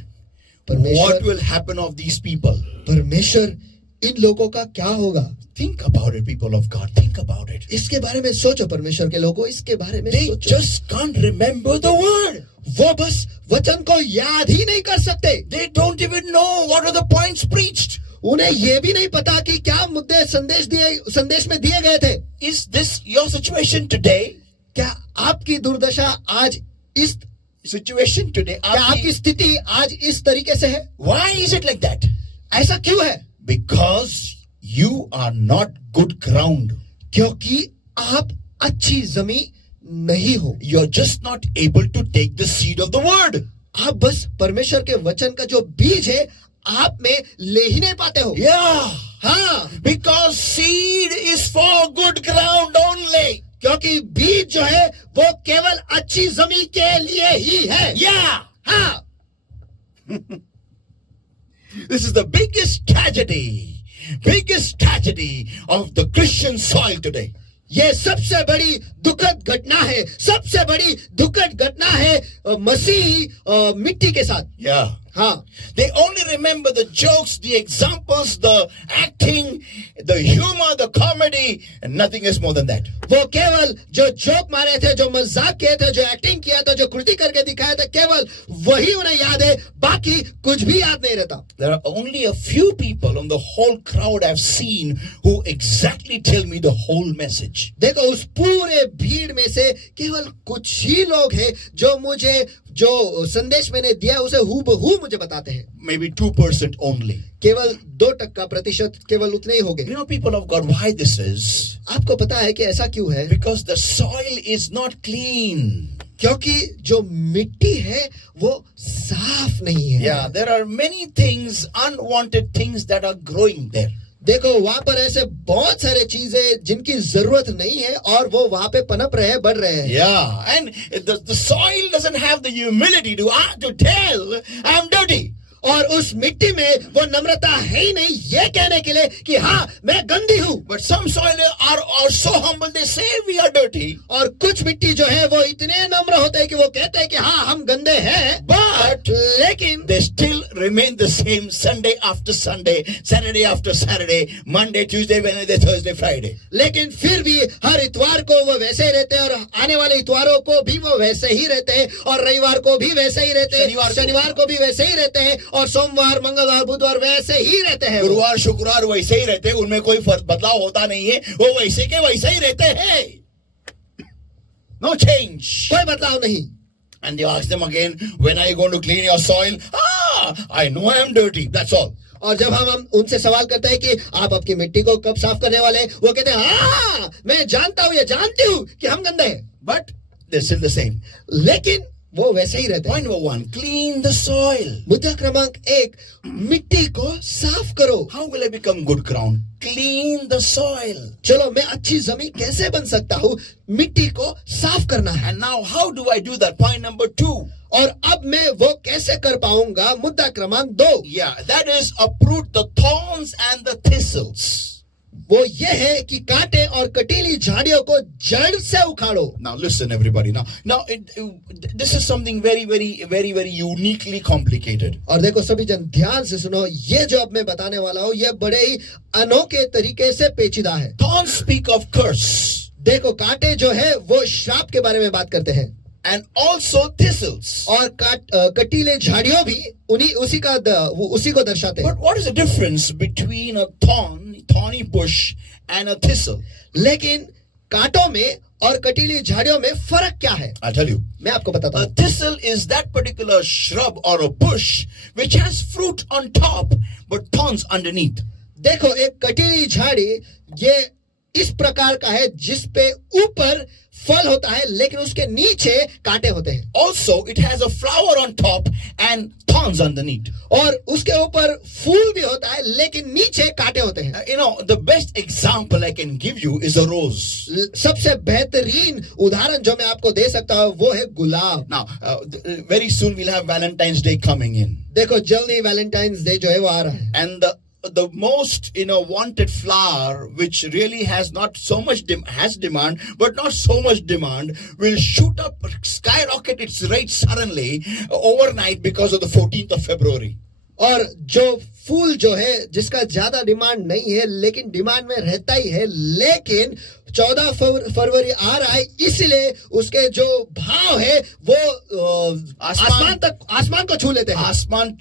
परमेश्वर what will happen of these people? परमेश्वर इन लोगों का क्या होगा? Think about it, people of God. Think about it. इसके बारे में सोचो परमेश्वर के लोगों, इसके बारे में They सोचो। just can't remember the word. वो बस वचन को याद ही नहीं कर सकते। They don't even know what are the points preached. उन्हें ये भी नहीं पता कि क्या मुद्दे संदेश में दिए गए थे। Is this your situation today? क्या आपकी दुर्दशा आज इस Situation today? क्या आपकी स्थिति आज इस तरीके से है? Why is it like that? ऐसा क्यों है? Because you are not good ground. क्योंकि आप अच्छी जमीन नहीं हो। You're just not able to take the seed of the word. आप बस परमेश्वर के वचन का जो बीज है आप में ले ही नहीं पाते हो। Yeah. हाँ, Because seed is for good ground only. क्योंकि बीज जो है वो केवल अच्छी जमीन के लिए ही है। Yeah. हाँ, This is the biggest tragedy of the Christian soil today. ये सबसे बड़ी दुखद घटना है, सबसे बड़ी दुखद घटना है मसीही मिट्टी के साथ। Yeah. हाँ, They only remember the jokes, the examples, the acting, the humor, the comedy, and nothing is more than that. वो केवल जो जोक मारे थे, जो मजाक किए थे, जो एक्टिंग किया था, जो कृति करके दिखाया था, केवल वही उन्हें याद है, बाकी कुछ भी याद नहीं रहता। There are only a few people on the whole crowd I've seen who exactly tell me the whole message. देखो उस पूरे भीड़ में से केवल कुछ ही लोग हैं जो मुझे जो संदेश मैंने दिया उसे हूबहू मुझे बताते हैं। Maybe 2% only. केवल 2% केवल उतने ही हो गए। You know, people of God, why this is? आपको पता है कि ऐसा क्यों है? Because the soil is not clean. क्योंकि जो मिट्टी है वो साफ नहीं है। Yeah, there are many things, unwanted things that are growing there. देखो वहां पर ऐसे बहुत सारे चीजें जिनकी जरूरत नहीं है और वो वहां पे पनप रहे हैं, बढ़ रहे हैं। Yeah, and the soil doesn't have the humility to tell I'm dirty. और उस मिट्टी में वो नम्रता है ही नहीं ये कहने के लिए कि हाँ मैं गंदी हूँ। But some soil are so humble they say we are dirty. और कुछ मिट्टी जो है वो इतने नम्र होते हैं कि वो कहते हैं कि हाँ हम गंदे हैं, But लेकिन they still remain the same Sunday after Sunday, Saturday after Saturday, Monday, Tuesday, Wednesday, Thursday, Friday. लेकिन फिर भी हर इतवार को वो वैसे ही रहते हैं और आने वाले इतवारों को भी वो वैसे ही रहते हैं और रविवार को भी वैसे ही रहते हैं, शनिवार को भी वैसे ही रहते हैं और सोमवार, मंगलवार, बुधवार वैसे ही रहते हैं। गुरुवार, शुक्रवार वैसे ही रहते हैं, उनमें कोई बदलाव होता नहीं है, वो वैसे के वैसे ही रहते हैं। No change. कोई बदलाव नहीं। And you ask them again, when are you going to clean your soil? I know I am dirty. That's all. और जब हम उनसे सवाल करते हैं कि आप आपकी मिट्टी को कब साफ करने वाले हैं, वो कहते हैं हाँ मैं जानता हूँ, ये जानती हूँ कि हम गंदे हैं। But they're still the same. लेकिन वो वैसे ही रहते हैं। Point number 1, clean the soil. मुद्दा क्रमांक 1, मिट्टी को साफ करो। How will I become good ground? Clean the soil. चलो मैं अच्छी जमीन कैसे बन सकता हूँ? मिट्टी को साफ करना है। And now how do I do that? Point number 2. और अब मैं वो कैसे कर पाऊंगा? मुद्दा क्रमांक 2। Yeah, that is uproot the thorns and the thistles. वो ये है कि कांटे और कटीली झाड़ियों को जड़ से उखाड़ो। Now listen everybody. Now this is something very uniquely complicated. और देखो सभी जन ध्यान से सुनो, ये जो अब मैं बताने वाला हूँ ये बड़े ही अनोखे तरीके से पेचीदा है। Thorns speak of curse. देखो कांटे जो है वो श्राप के बारे में बात करते हैं। And also thistles. और कटीले झाड़ियों भी उसी को दर्शाते हैं। But what is the difference between a thorny bush and a thistle? लेकिन कांटों में और कटीली झाड़ियों में फर्क क्या है? I'll tell you. मैं आपको बताता A हूँ। thistle is that particular shrub or a bush which has fruit on top but thorns underneath. देखो एक कटीली झाड़ी ये इस प्रकार का है जिसपे ऊपर फल होता है लेकिन उसके नीचे कांटे होते हैं। Also, it has a flower on top and thorns underneath. और उसके ऊपर फूल भी होता है लेकिन नीचे कांटे होते हैं। You know, the best example I can give you is a rose. सबसे बेहतरीन उदाहरण जो मैं आपको दे सकता हूँ वो है गुलाब। Now, very soon we'll have Valentine's Day coming in. देखो जल्दी वैलेंटाइंस डे जो है वो आ रहा है। And the most wanted flower which really has not so much has demand but not so much demand will shoot up, skyrocket its rate suddenly overnight because of the 14th of February. और जो फूल जो है जिसका ज्यादा demand नहीं है लेकिन demand में रहता ही है, लेकिन 14 फरवरी आ रहा है, इसलिए उसके जो भाव है वो आसमान को छू लेते हैं। आसमान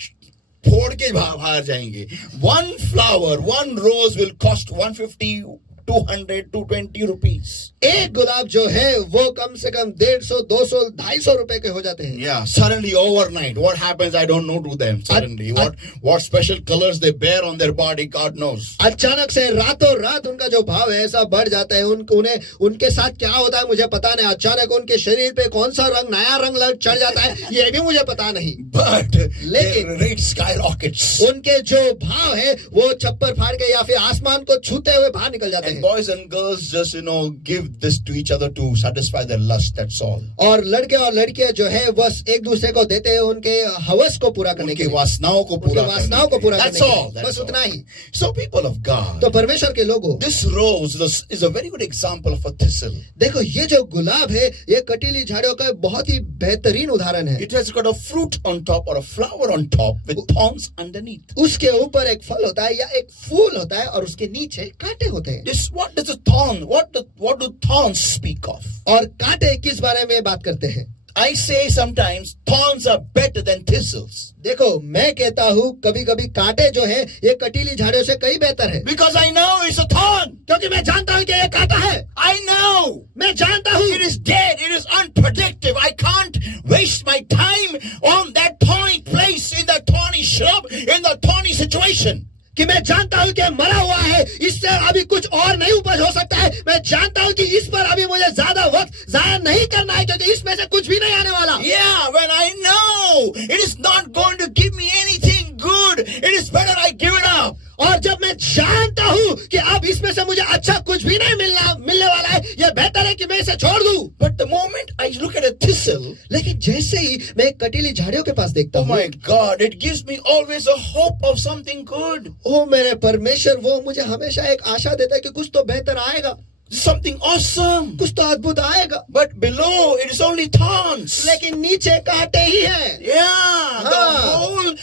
फोड़ के बाहर जाएंगे। One flower, one rose will cost 150, 200, 220 rupees. एक गुलाब जो है वो कम से कम 150, 200, 250 रुपए के हो जाते हैं। Yeah, suddenly overnight, what happens? I don't know to them. Suddenly, what special colors they bear on their body, God knows. अचानक से रातों रात उनका जो भाव है ऐसा बढ़ जाता है। उन्हें उनके साथ क्या होता है मुझे पता नहीं। अचानक उनके शरीर पे कौन सा रंग, नया रंग चढ़ जाता है, ये भी मुझे पता नहीं। But लेकिन their rate skyrockets. उनके जो भाव है वो छप्पर फाड़ के या फिर आसमान को छूते हुए बाहर निकल जाते And हैं। boys and girls just give this to each other to satisfy their lust. That's all. और लड़के और लड़कियां जो है बस एक दूसरे को देते हैं उनके हवस को पूरा करने के उनके लिए, वासनाओं को पूरा करने That's all. के लिए, बस उतना ही। So people of God, तो परमेश्वर के लोगों, this rose is a very good example of a thistle. देखो ये जो गुलाब है ये कटीली झाड़ियों का बहुत ही बेहतरीन उदाहरण है। It has got a fruit on top or a flower on top with thorns underneath. उसके ऊपर एक फल होता है या एक फूल होता है और उसके नीचे कांटे होते हैं। What does the thorn? What do thorns speak of? और कांटे किस बारे में बात करते हैं? I say sometimes thorns are better than thistles. देखो मैं कहता हूँ कभी कभी कांटे जो है ये कटीली झाड़ियों से कहीं बेहतर है। Because I know it's a thorn. क्योंकि मैं जानता हूँ कि ये कांटा है। I know. मैं जानता हूँ It is dead. It is unproductive. I can't waste my time on that thorny place, in that thorny shrub, in the thorny situation. कि मैं जानता हूँ कि मरा हुआ है, इससे अभी कुछ और नहीं उपज हो सकता है। मैं जानता हूँ कि इस पर अभी मुझे ज्यादा वक्त जाया नहीं करना है क्योंकि इसमें से कुछ भी नहीं आने वाला। Yeah, when I know it is not going to give me anything good, it is better I give it up. और जब मैं जानता हूँ कि अब इसमें से मुझे अच्छा कुछ भी नहीं मिलने वाला है, यह बेहतर है कि मैं इसे छोड़ दूं। But the moment I look at a thistle, लेकिन जैसे ही मैं कटीली झाड़ियों के पास देखता oh हूँ, my God, it gives me always a hope of something good. ओ मेरे परमेश्वर, वो मुझे हमेशा एक आशा देता है कि कुछ तो बेहतर आएगा, Something awesome. कुछ तो अद्भुत आएगा। But below it is only thorns. लेकिन नीचे कांटे ही हैं। Yeah, the whole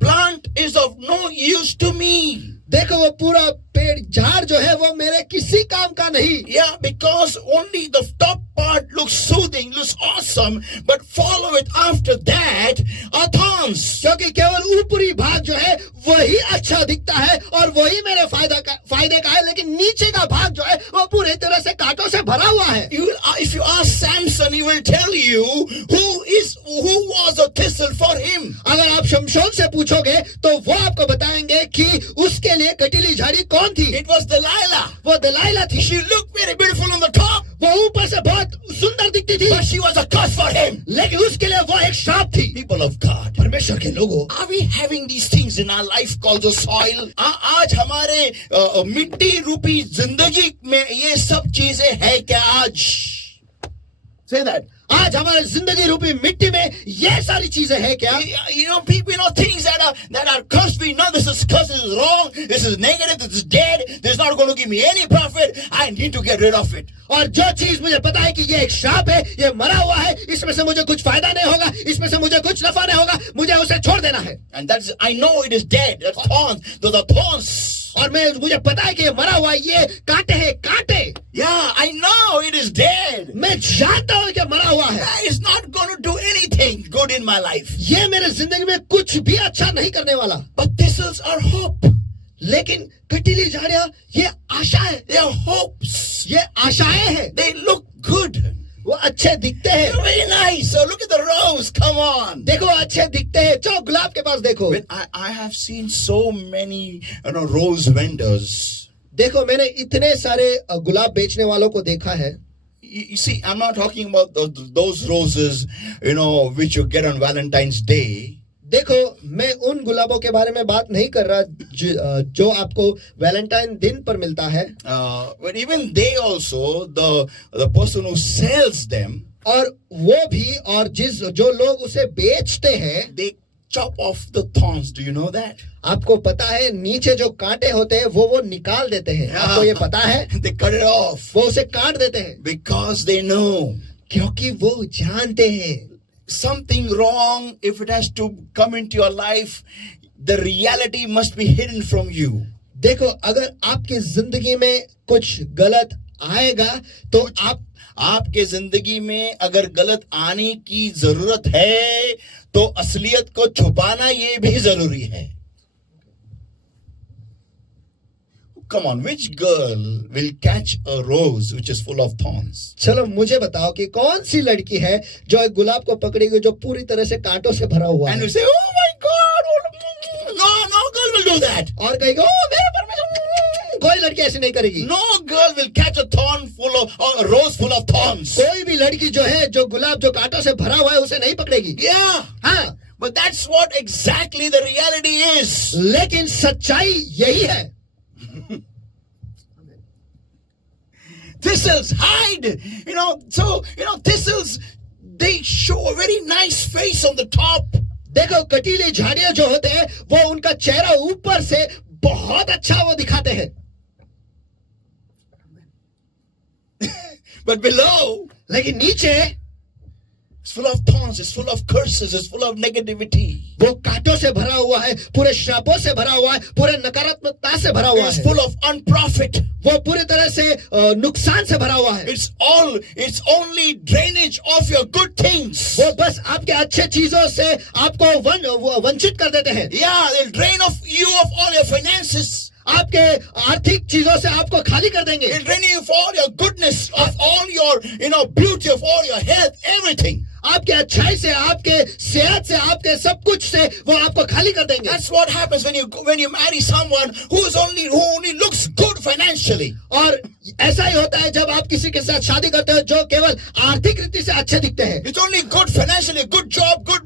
plant is of no use to me. देखो वो पूरा पेड़ झाड़ जो है वो मेरे किसी काम का नहीं। Yeah, because only the top part looks soothing, looks awesome, but follow it after that are thorns. क्योंकि केवल ऊपरी भाग जो है वही अच्छा दिखता है और वही मेरे फायदे का है, लेकिन नीचे का भाग जो है वो पूरी तरह से कांटों से भरा हुआ है। If you ask Samson, he will tell you who was a thistle for him. अगर आप शमशोन से पूछोगे तो वो आपको बताएंगे कि उसके लिए कटीली झाड़ी कौन थी। It was Delilah. वो दलाइला थी। She looked very beautiful on the top, वो ऊपर से बहुत सुंदर दिखती थी, but she was a curse for him. लेकिन उसके लिए वो एक श्राप थी। People of God, परमेश्वर के लोगों, are we having these things in our life called the soil? आज हमारे मिट्टी रूपी जिंदगी में ये सब चीजें है क्या आज? Say that. आज हमारे जिंदगी रूपी मिट्टी में ये सारी चीजें हैं क्या? People things that are cursed. We know this is cursed, this is wrong, this is negative, this is dead, this is not going to give me any profit. I need to get rid of it. और जो चीज मुझे पता है कि ये एक श्राप है, ये मरा हुआ है, इसमें से मुझे कुछ फायदा नहीं होगा, इसमें से मुझे कुछ नफा नहीं होगा, मुझे उसे छोड़ देना है। And I know it is dead. That's thorns. Those are thorns. और मुझे पता है कि ये मरा हुआ है, ये कांटे हैं, कांटे। Yeah, I know it is dead. मैं जानता हूँ कि मरा हुआ है। That is not going to do anything good in my life. ये मेरे जिंदगी में कुछ भी अच्छा नहीं करने वाला। But thistles are hope. लेकिन कटीली झाड़ियां ये आशा है। They are hopes. ये आशाएं हैं। They look good. वो अच्छे दिखते हैं। They're very nice. So look at the rose. Come on. देखो अच्छे दिखते हैं। चलो गुलाब के पास देखो। I have seen so many rose vendors. देखो मैंने इतने सारे गुलाब बेचने वालों को देखा है। You see, I'm not talking about those roses, which you get on Valentine's Day. देखो मैं उन गुलाबों के बारे में बात नहीं कर रहा जो आपको वैलेंटाइन दिन पर मिलता है। But even they also, the person who sells them, और वो भी, और जो लोग उसे बेचते हैं, they chop off the thorns. Do you know that? आपको पता है नीचे जो कांटे होते हैं वो निकाल देते हैं। आपको ये पता है? They cut it off. वो उसे काट देते हैं Because they know. क्योंकि वो जानते हैं Something wrong, if it has to come into your life, the reality must be hidden from you. देखो अगर आपकी जिंदगी में कुछ गलत आएगा तो आपके जिंदगी में अगर गलत आने की जरूरत है तो असलियत को छुपाना ये भी जरूरी है. Come on, which girl will catch a rose which is full of thorns? चलो मुझे बताओ कि कौन सी लड़की है जो एक गुलाब को पकड़ेगी जो पूरी तरह से कांटों से भरा हुआ And है. you say, oh my God, no girl will do that. और कहेगी ओ मेरे परमेश्वर, कोई लड़की ऐसी नहीं करेगी. No girl will catch a rose full of thorns. कोई भी लड़की जो है जो गुलाब जो कांटों से भरा हुआ है उसे नहीं पकड़ेगी. Yeah, हाँ, but that's what exactly the reality is. लेकिन सच्चाई यही है. Thistles hide, thistles, they show a very nice face on the top. देखो कटीली झाड़ियां जो होते हैं वो उनका चेहरा ऊपर से बहुत अच्छा वो दिखाते हैं, But below, लेकिन नीचे it's full of thorns, it's full of curses, it's full of negativity. वो कांटों से भरा हुआ है, पूरे श्रापों से भरा हुआ है, पूरे नकारात्मकता से भरा हुआ It's है, full of unprofit. वो पूरी तरह से नुकसान से भरा हुआ है. It's only drainage of your good things. वो बस आपके अच्छे चीजों से आपको वंचित कर देते हैं. Yeah, they'll drain of you of all your finances. आपके आर्थिक चीजों से आपको खाली कर देंगे. They'll drain you of all your goodness, of all your, beauty, of all your health, everything. आपके अच्छाई से, आपके सेहत से, आपके सब कुछ से वो आपको खाली कर देंगे. That's what happens when you marry someone who only looks good financially. और ऐसा ही होता है जब आप किसी के साथ शादी करते हो जो केवल आर्थिक रीति से अच्छे दिखते हैं. It's only good financially, good job, good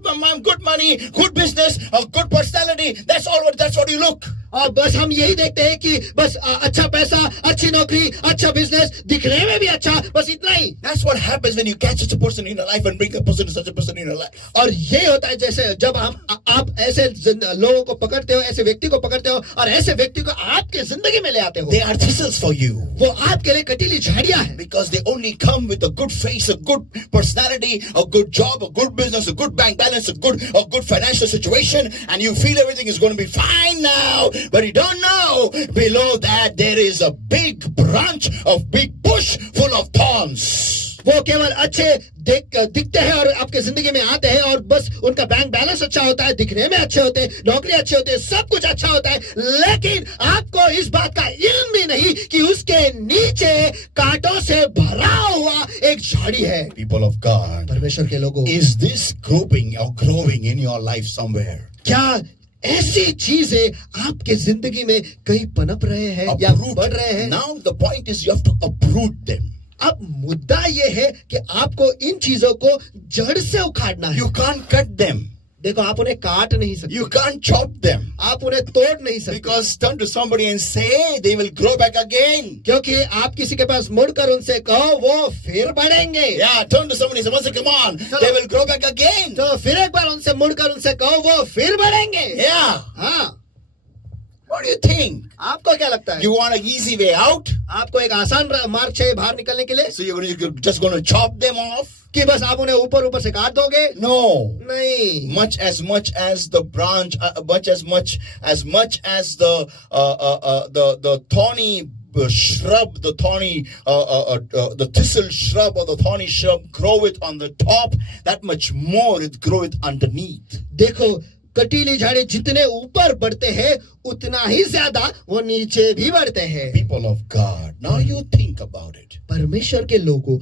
money, good business, a good personality. That's what you look. और बस हम यही देखते हैं कि बस अच्छा पैसा, अच्छी नौकरी, अच्छा बिजनेस, दिखने में भी अच्छा, बस इतना ही. That's what happens when you catch such a person in your life and bring such a person in your life. और ये होता है जैसे जब आप ऐसे लोगों को पकड़ते हो, ऐसे व्यक्ति को पकड़ते हो और ऐसे व्यक्ति को आपके जिंदगी में ले आते हो. They are thistles for you. वो आपके लिए कटीली झाड़ियां हैं. Because they only come with a good face, a good personality, a good job, a good business, a good bank balance, a good financial situation, and you feel everything is going to be fine now. But you don't know, below that there is a big branch of big bush full of thorns. वो केवल अच्छे दिखते हैं और आपके जिंदगी में आते हैं और बस उनका बैंक बैलेंस अच्छा होता है, दिखने में अच्छे होते हैं, नौकरी अच्छी होती है, सब कुछ अच्छा होता है, लेकिन आपको इस बात का इल्म भी नहीं कि उसके नीचे कांटों से भरा हुआ एक झाड़ी है. People of God, परमेश्वर के लोगों, is this growing in your life somewhere? क्या ऐसी चीजें आपके जिंदगी में कहीं पनप रहे हैं या बढ़ रहे हैं? Now the point is you have to uproot them. अब मुद्दा ये है कि आपको इन चीजों को जड़ से उखाड़ना है. You can't cut them. देखो आप उन्हें काट नहीं सकते. You can't chop them. आप उन्हें तोड़ नहीं सकते. Because turn to somebody and say they will grow back again. क्योंकि आप किसी के पास मुड़कर उनसे कहो वो फिर बढ़ेंगे. Yeah, turn to somebody and say, come on, they will grow back again. तो फिर एक बार उनसे मुड़कर उनसे कहो वो फिर बढ़ेंगे. Yeah. हाँ. What do you think? आपको क्या लगता है? You want an easy way out? आपको एक आसान मार्ग चाहिए बाहर निकलने के लिए? So you're just going to chop them off? कि बस आप उन्हें ऊपर से काट दोगे? No. नहीं. Much as the branch, much as the thorny shrub, the thistle shrub or the thorny shrub groweth on the top, that much more it groweth underneath. देखो कटीली झाड़ी जितने ऊपर बढ़ते हैं उतना ही ज्यादा वो नीचे भी बढ़ते हैं. People of God, now you think about it. परमेश्वर के लोगों,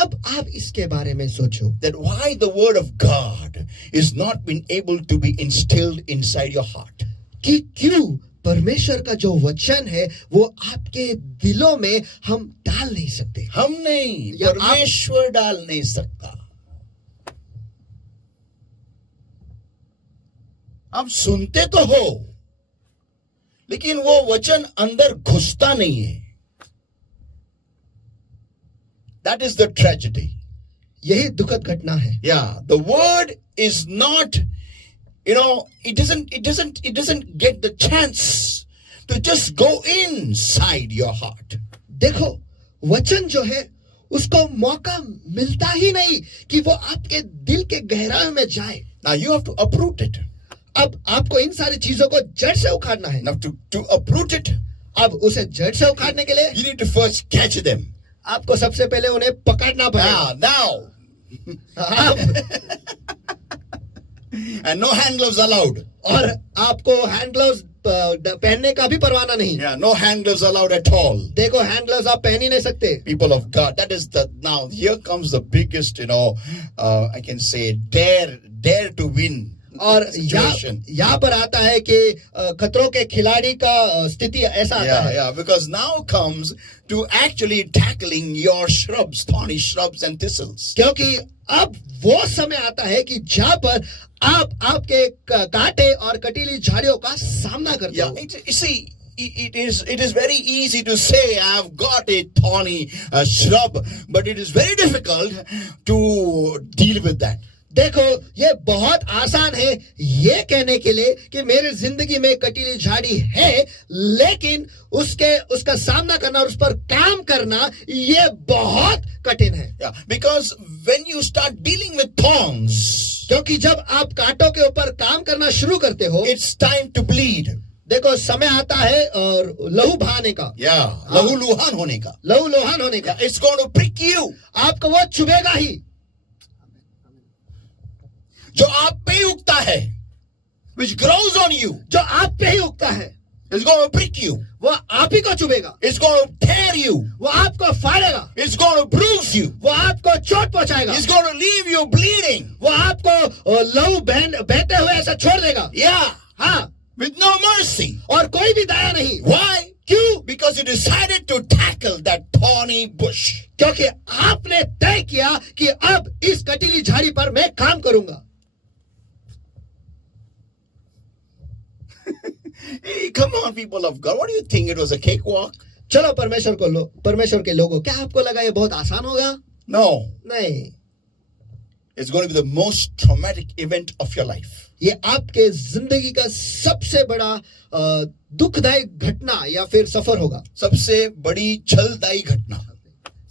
अब आप इसके बारे में सोचो. That why the word of God is not been able to be instilled inside your heart. कि क्यों परमेश्वर का जो वचन है वो आपके दिलों में हम डाल नहीं सकते. हम नहीं, परमेश्वर डाल नहीं सकता. आप सुनते तो हो लेकिन वो वचन अंदर घुसता नहीं है. That is the tragedy. यही दुखद घटना है. Yeah, the word is not, it doesn't get the chance to just go inside your heart. देखो वचन जो है उसको मौका मिलता ही नहीं कि वो आपके दिल के गहराई में जाए. Now you have to uproot it. अब आपको इन सारी चीजों को जड़ से उखाड़ना है. Now to uproot it, अब उसे जड़ से उखाड़ने के लिए you need to first catch them. आपको सबसे पहले उन्हें पकड़ना पड़ेगा। Now. अब And no hand gloves allowed. और आपको हैंड ग्लव्स पहनने का भी परवाना नहीं। Yeah, no hand gloves allowed at all. देखो हैंड ग्लव्स आप पहन ही नहीं सकते। People of God, that is the, now here comes the biggest, I can say dare to win और situation. यहाँ पर आता है कि खतरों के खिलाड़ी का स्थिति ऐसा आता है। Yeah, because now comes to actually tackling your shrubs, thorny shrubs and thistles. क्योंकि अब वो समय आता है कि जहाँ पर आप आपके कांटे और कटीली झाड़ियों का सामना करते Yeah, हो। you see, it is very easy to say I've got a thorny shrub, but it is very difficult to deal with that. देखो ये बहुत आसान है ये कहने के लिए कि मेरी जिंदगी में कटीली झाड़ी है, लेकिन उसका सामना करना और उस पर काम करना ये बहुत कठिन है। Yeah, because when you start dealing with thorns, क्योंकि जब आप कांटों के ऊपर काम करना शुरू करते हो, it's time to bleed. देखो समय आता है और लहू बहाने का। Yeah, लहूलुहान होने का. लहू लोहान होने का। It's going to prick you. आपको वो चुभेगा ही। जो आप पे ही उगता है, which grows on you, जो आप पे ही उगता है it's going to prick you. वो आप ही को चुभेगा। It's going to tear you. वो आपको फाड़ेगा। It's going to bruise you. वो आपको चोट पहुंचाएगा। It's going to leave you bleeding. वो आपको लहू बहते हुए ऐसा छोड़ देगा। Yeah, हाँ, with no mercy. और कोई भी दया नहीं। Why? क्यों? Because you decided to tackle that thorny bush. क्योंकि आपने तय किया कि अब इस कटीली झाड़ी पर मैं काम करूंगा। Hey, come on, people of God. What do you think? It was a cakewalk? चलो परमेश्वर के लोगों, क्या आपको लगा ये बहुत आसान होगा? No. नहीं, It's going to be the most traumatic event of your life. ये आपके जिंदगी का सबसे बड़ा दुखदायी घटना या फिर सफर होगा। सबसे बड़ी छलदायी घटना.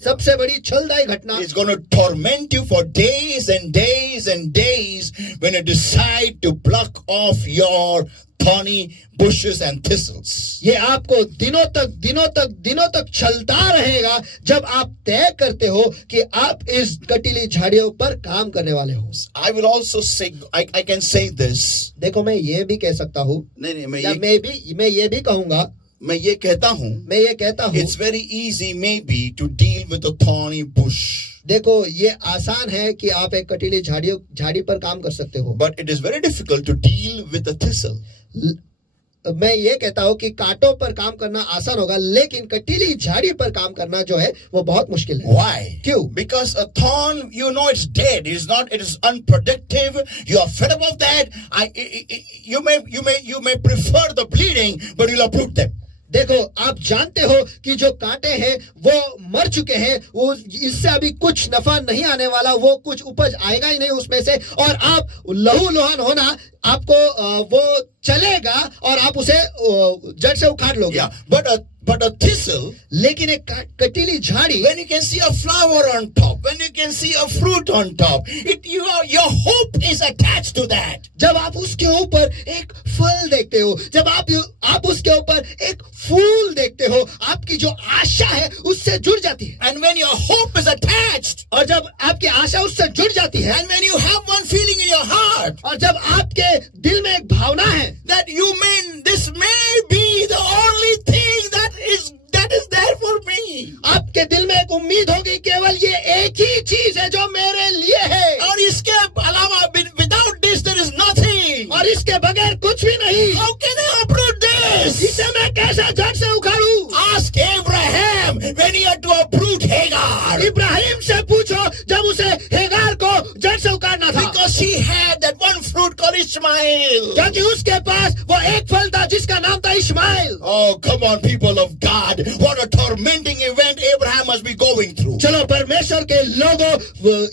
सबसे बड़ी छलदायी घटना। It's going to torment you for days and days and days when you decide to pluck off your thorny bushes and thistles. ये आपको दिनों तक चलता रहेगा जब आप तय करते हो कि आप इस कटीली झाड़ियों पर काम करने वाले हो। I will also say, I can say this. देखो मैं ये भी कह सकता हूँ, नहीं, मैं ये भी कहूंगा, मैं ये कहता हूँ, it's very easy maybe to deal with a thorny bush. देखो ये आसान है कि आप एक कटीली झाड़ी पर काम कर सकते हो, But it is very difficult to deal with a thistle. मैं ये कहता हूँ कि कांटों पर काम करना आसान होगा, लेकिन कटीली झाड़ी पर काम करना जो है वो बहुत मुश्किल है। Why? क्यों? Because a thorn, it's dead. It is unproductive. You are fed up of that. You may prefer the bleeding, but you'll uproot them. देखो आप जानते हो कि जो कांटे हैं वो मर चुके हैं, वो इससे अभी कुछ नफा नहीं आने वाला, वो कुछ उपज आएगा ही नहीं उसमें से, और आप लहू लोहान होना आपको वो चलेगा और आप उसे जड़ से उखाड़ लोगे। Yeah, but a thistle, लेकिन एक कटीली झाड़ी, when you can see a flower on top, when you can see a fruit on top, your hope is attached to that. जब आप उसके ऊपर एक फल देखते हो, जब आप उसके ऊपर एक फूल देखते हो, आपकी जो आशा है उससे जुड़ जाती है। And when your hope is attached, और जब आपकी आशा उससे जुड़ जाती है, and when you have one feeling in your heart, और जब आपके दिल में एक भावना है that this may be the only thing that is there for me. आपके दिल में एक उम्मीद होगी, केवल ये एक ही चीज है जो मेरे लिए है, और इसके अलावा without this there is nothing. और इसके बगैर कुछ भी नहीं। How can I uproot this? इसे मैं कैसे जड़ से उखाड़ूं? Ask Abraham when he had to uproot Hagar. Ibrahim से पूछो जब उसे हेगार को जड़ से उखाड़ना था, Because she had that one fruit called Ishmael. क्योंकि उसके पास वो एक फल था जिसका नाम था Ishmael. Oh, come on, people of God. What a tormenting event Abraham must be going through. चलो परमेश्वर के लोगों,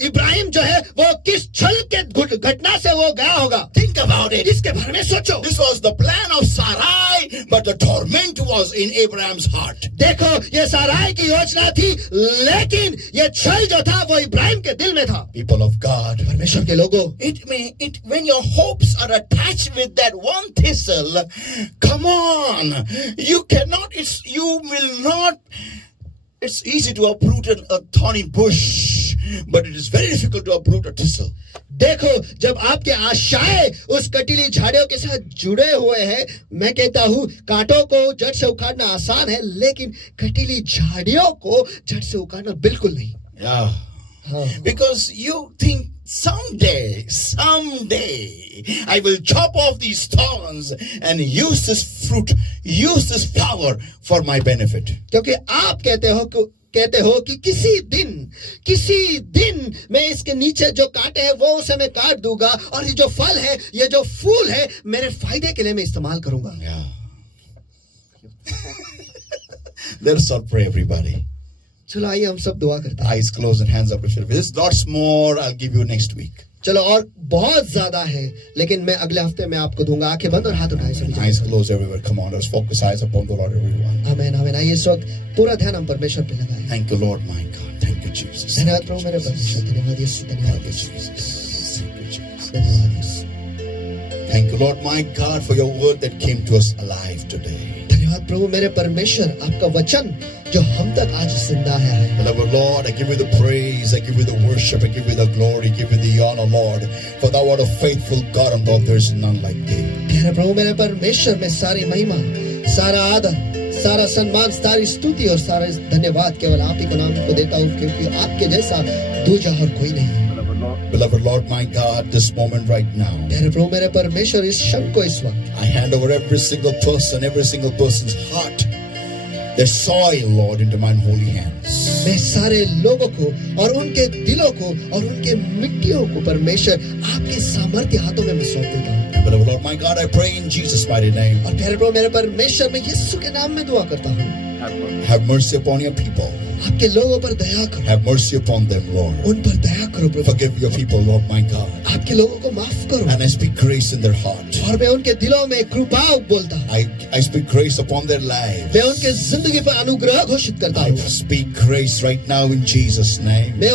इब्राहिम जो है वो किस छल के घटना से वो गया होगा। Think about it. इसके बारे में सोचो। This was the plan of Sarai, but the torment was in Abraham's heart. देखो ये साराई की योजना थी, लेकिन ये छल जो था वो इब्राहिम के दिल में था। People of God. परमेश्वर के लोगों, when your hopes are attached with that one thistle, come on, you will not it's easy to uproot a thorny bush, but it is very difficult to uproot a thistle. देखो, जब आपके आशाएं उस कटीली झाड़ियों के साथ जुड़े हुए हैं, मैं कहता हूं कांटों को जड़ से उखाड़ना आसान है, लेकिन कटीली झाड़ियों को जड़ से उखाड़ना बिल्कुल नहीं. Yeah. Because you think someday I will chop off these thorns and use this fruit, use this flower for my benefit. क्योंकि आप कहते हो कि किसी दिन मैं इसके नीचे जो कांटे हैं वो उसे मैं काट दूंगा और ये जो फल है, ये जो फूल है, मेरे फायदे के लिए मैं इस्तेमाल करूंगा. Yeah. Let us all pray, everybody. चलो आइए हम सब दुआ करते हैं. Eyes closed and hands up. If there's lots more, I'll give you next week. चलो, और बहुत ज्यादा है, लेकिन मैं अगले हफ्ते में आपको दूंगा. आंखें बंद और हाथ उठाए सभी. Eyes closed everywhere. Come on, let's focus eyes upon the Lord, everyone. आमीन आमीन. आइए इस वक्त पूरा ध्यान हम परमेश्वर पे लगाएं. Thank you, Lord, my God. Thank you, Jesus. धन्यवाद प्रभु मेरे परमेश्वर. धन्यवाद यीशु. धन्यवाद यीशु. Thank you, Jesus. धन्यवाद यीशु. Thank you, Lord, my God, for your word that came to us alive today. धन्यवाद प्रभु मेरे परमेश्वर, आपका वचन जो हम तक आज जिंदा है. Beloved Lord, I give you the praise, I give you the worship, I give you the glory, I give you the honor, Lord, for thou art a faithful God, and Lord, there is none like thee. प्यारे प्रभु मेरे परमेश्वर, में सारी महिमा, सारा आदर, सारा सम्मान, सारी स्तुति और सारा धन्यवाद केवल आप ही को नाम को देता हूँ, क्योंकि आपके जैसा दूजा और कोई नहीं. Beloved Lord, my God, this moment right now, प्यारे प्रभु मेरे परमेश्वर, इस क्षण को, इस वक्त I hand over every single person's heart, their soil, Lord, into mine holy hands. मैं सारे लोगों को और उनके दिलों को और उनके मिट्टियों को परमेश्वर आपके सामर्थ्य हाथों में मैं सौंप देता हूँ. Beloved Lord, my God, I pray in Jesus' mighty name. और प्यारे प्रभु मेरे परमेश्वर, मैं यीशु के नाम में दुआ करता हूँ. Have mercy upon your people. आपके लोगों पर दया करो. Have mercy upon them, Lord. उन पर दया करो प्रभु. Forgive your people, Lord, my God. आपके लोगों को माफ करो. And I speak grace in their heart. और मैं उनके दिलों में कृपा बोलता हूँ. I speak grace upon their lives. मैं उनके जिंदगी पर अनुग्रह घोषित करता I हूँ. speak grace right now in Jesus' name. मैं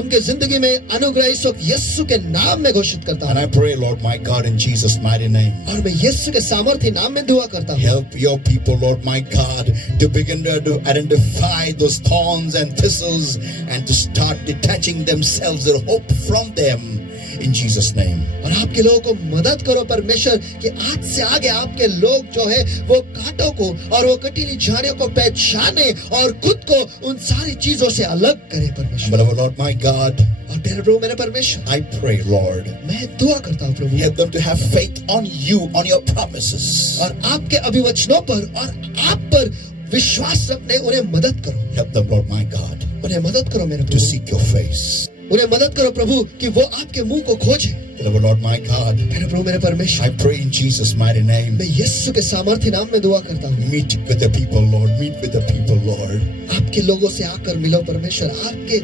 उनके जिंदगी में अनुग्रह इस वक्त यीशु के नाम में घोषित करता And हूँ. I pray, Lord, my God, in Jesus' mighty name. और मैं यीशु के सामर्थ्य नाम में दुआ करता हूँ. Help your people, Lord, my God, to begin to identify those thorns and thistles and to start detaching themselves, their hope from them. In Jesus' name. और आपके लोगों को मदद करो परमेश्वर कि आज से आगे आपके लोग जो है वो कांटों को और वो कटीली झाड़ियों को पहचाने और खुद को उन सारी चीजों से अलग करें परमेश्वर. Beloved Lord, my God, और प्यारे प्रभु मेरे परमेश्वर, I pray, Lord, मैं दुआ करता हूँ प्रभु, help them to have faith on you, on your promises. और आपके अभिवचनों पर और आप पर विश्वास रखने उन्हें मदद करो. Help them, Lord, my God, उन्हें मदद करो मेरे to Prabhu. seek your face. उन्हें मदद करो प्रभु कि वो आपके मुंह को खोजे. Beloved Lord, my God, मेरे प्रभु मेरे परमेश्वर, I pray in Jesus' mighty name. मैं यीशु के सामर्थ्य नाम में दुआ करता हूँ. Meet with the people, Lord. Meet with the people, Lord. आपके लोगों से आकर मिलो परमेश्वर. आपके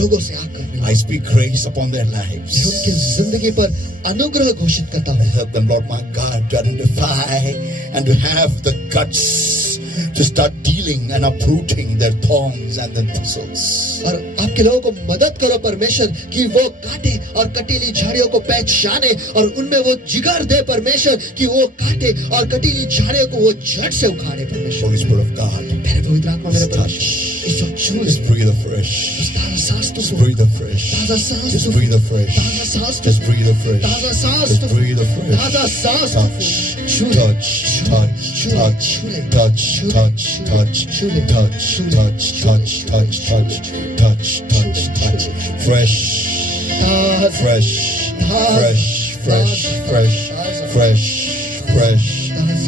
लोगों से आकर मिलो. I speak grace upon their मैं lives. उनकी जिंदगी पर अनुग्रह घोषित करता हूँ. Help them, Lord, my God, to identify and to have the guts to start dealing and uprooting their thorns and their thistles. और आपके लोगों को मदद करो परमेश्वर कि वो काटे और कटीली झाड़ियों को पहचाने और उनमें वो जिगर दे परमेश्वर कि वो काटे और कटीली झाड़ियों को वो जड़ से उखाड़े परमेश्वर. Holy Spirit of God, मेरे पवित्र आत्मा मेरे just परमेश्वर, touch. इस वक्त छू ले. Just breathe afresh. ताजा सांस तो Just breathe afresh. ताजा सांस Just तो breathe afresh. ताजा सांस तो Just breathe afresh. ताजा सांस Just तो breathe afresh. ताजा सांस तो Touch, छू ले. touch, touch, touch, touch, touch, touch, touch, touch, touch, touch, touch, touch. Fresh, fresh, fresh,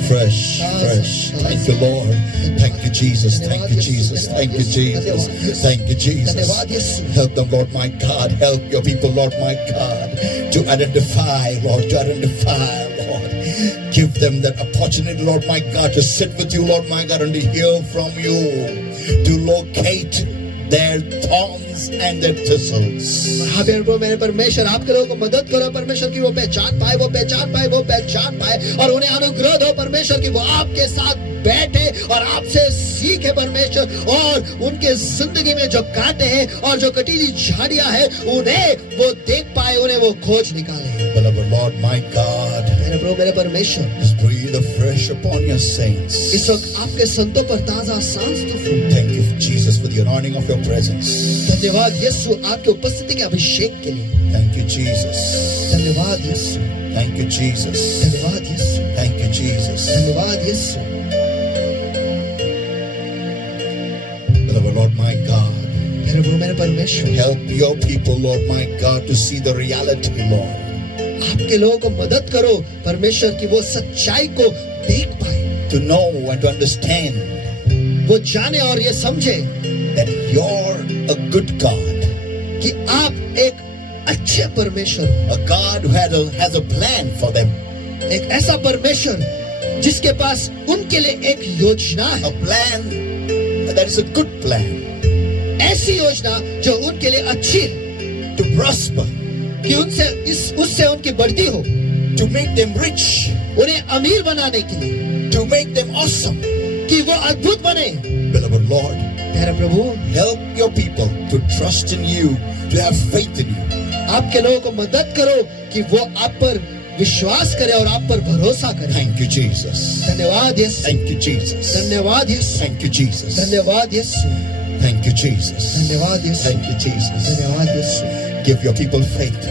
fresh. Thank you, Lord. Thank you, Jesus. Thank you, Jesus. Thank you, Jesus. Thank you, Jesus. Help them, Lord, my God. Help your people, Lord, my God, to identify, Lord, Lord. Give them that opportunity, Lord, my God, to sit with you, Lord, my God, and to hear from you, to locate their thorns and their thistles. हाँ मेरे परमेश्वर, आपके लोगों को मदद करो परमेश्वर कि वो पहचान पाए और उन्हें अनुग्रह दो परमेश्वर कि वो आपके साथ बैठे और आपसे सीखे परमेश्वर और उनके जिंदगी में जो कांटे हैं और जो कटीली झाड़ियां हैं उन्हें वो देख पाए, उन्हें वो खोज निकाले. Beloved Lord, my God, मेरे प्रभु मेरे परमेश्वर, just breathe afresh upon your saints. इस वक्त आपके संतों पर ताजा सांस तो फूंक. Thank you Jesus, for the anointing of your presence. धन्यवाद यीशु आपके उपस्थिति के अभिषेक के लिए. Thank you, Jesus. धन्यवाद यीशु. Thank you, Jesus. धन्यवाद यीशु. Thank you, Jesus. धन्यवाद यीशु. Beloved Lord my God, मेरे प्रभु मेरे परमेश्वर, help your people, Lord my God, to see the reality, Lord. आपके लोगों को मदद करो परमेश्वर की वो सच्चाई को देख पाए, To know and to understand वो जाने और ये समझे that you're a good God, कि आप एक अच्छे परमेश्वर हो, a God who has a plan for them, एक ऐसा परमेश्वर जिसके पास उनके लिए एक योजना है, a plan that is a good plan ऐसी योजना जो उनके लिए अच्छी है, to prosper, कि उससे उनकी बढ़ती हो, to make them rich, उन्हें अमीर बनाने के लिए, to make them awesome. कि वो अद्भुत बने. Beloved Lord, मेरे प्रभु, help your people to trust in you, to have faith in you. आपके लोगों को मदद करो कि वो आप पर विश्वास करे और आप पर भरोसा करे. Thank you, Jesus. धन्यवाद यीशु. Thank you, Jesus. धन्यवाद यीशु. Thank you, Jesus. धन्यवाद यीशु. Thank you, Jesus. धन्यवाद यीशु. Thank you, Jesus. धन्यवाद यीशु. Give your people faith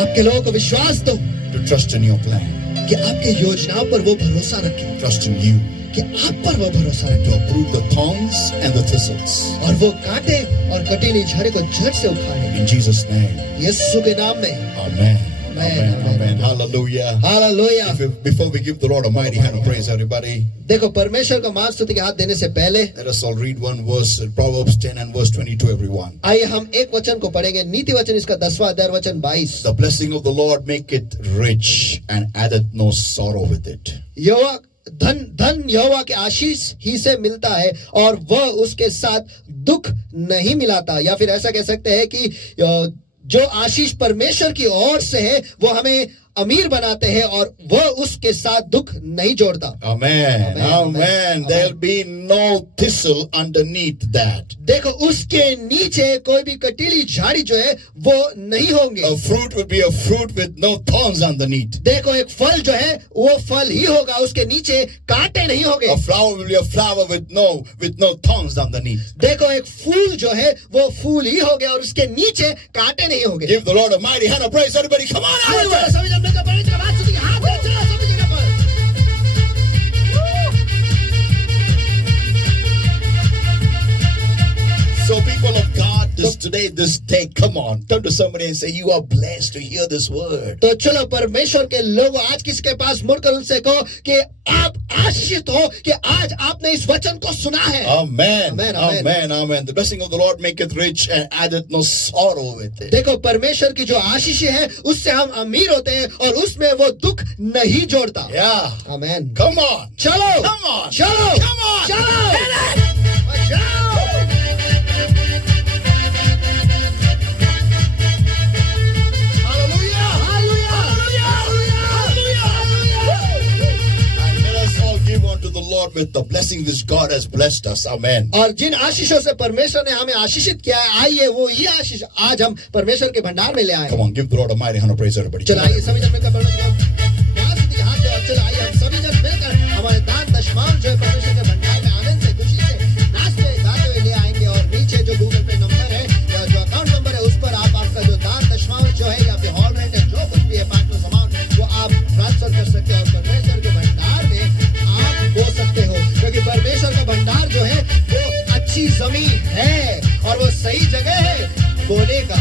आपके लोगों को विश्वास दो to trust in your plan, कि आपके योजनाओं पर वो भरोसा रखें, trust in you, कि आप पर वो भरोसा रखें to uproot the thorns and the thistles. और वो कांटे और कटीली झाड़ी को जड़ से उखाड़े. In Jesus' name. यीशु के नाम में. Amen. Amen. Amen. Amen. Hallelujah. Hallelujah. Before we give the Lord a mighty hand of praise, everybody, देखो परमेश्वर को महान स्तुति के हाथ देने से पहले let us all read one verse, Proverbs 10 and verse 22, everyone. आइए हम एक वचन को पढ़ेंगे. नीति वचन इसका 10वां अध्याय वचन 22. The blessing of the Lord make it rich and addeth no sorrow with it. यहोवा धन यहोवा के आशीष ही से मिलता है और वह उसके साथ दुख नहीं मिलाता. या फिर ऐसा कह सकते हैं कि जो आशीष परमेश्वर की ओर से है वो हमें अमीर बनाते हैं और वह उसके साथ दुख नहीं जोड़ता. Amen. Amen. There'll be no thistle underneath that. देखो उसके नीचे कोई भी कटीली झाड़ी जो है वो नहीं होंगे. A fruit will be a fruit with no thorns underneath. देखो एक फल जो है वो फल ही होगा, उसके नीचे कांटे नहीं होंगे. A flower will be a flower with no thorns underneath. देखो एक फूल जो है वो फूल ही होगा और उसके नीचे कांटे नहीं होंगे. Give the Lord a mighty hand of praise. Everybody, come on, everywhere. सभी जन मिलकर पवित्र आवाज सुनिए. हाथ में चलो सभी जगह पर. So people of God, this day, come on, turn to somebody and say, you are blessed to hear this word. तो चलो परमेश्वर के लोगों आज किसके पास मुड़कर उनसे कहो कि आप आशीषित हो कि आज आपने इस वचन को सुना है. Amen. Amen, Amen. amen. Amen. The blessing of the Lord maketh rich and addeth no sorrow with it. देखो परमेश्वर की जो आशीष है उससे हम अमीर होते हैं और उसमें वो दुख नहीं जोड़ता. Yeah. आमेन. Come on. चलो Come on. चलो Come on. चलो Hit it. जाओ. Hallelujah. And let us all give unto the Lord with the blessing which God has blessed us. Amen. और जिन आशीषों से परमेश्वर ने हमें आशीषित किया है, आइए वो ये आशीष आज हम परमेश्वर के भंडार में ले आए. Come on, give the Lord a mighty hand of praise, everybody. चलो आइए सभी जन मिलकर परमेश्वर को हाथ से हाथ दो. चलो आइए हम सभी जन मिलकर हमारे दान दशमांश जो है परमेश्वर के भंडार में आनंद से खुशी से नाचते गाते हुए ले आएंगे. और नीचे जो गूगल पे नंबर है या जो अकाउंट नंबर है उस पर आप आपका जो दान दशमांश जो है या फिर हॉल रेंट है जो कुछ भी है पार्टनर्स अमाउंट वो आप ट्रांसफर कर सकते हो और परमेश्वर के भंडार में आप बो सकते हो. क्योंकि परमेश्वर का भंडार जो है वो अच्छी जमीन है और वो सही जगह है बोने का.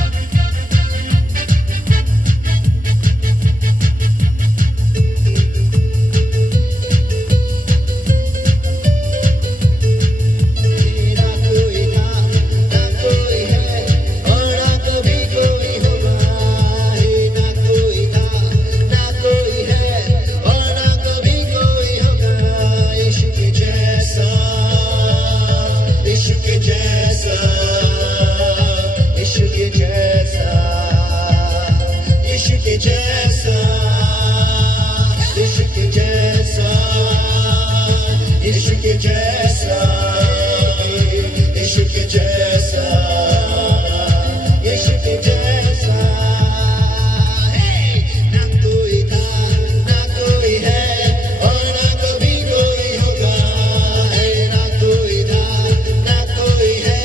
कोई है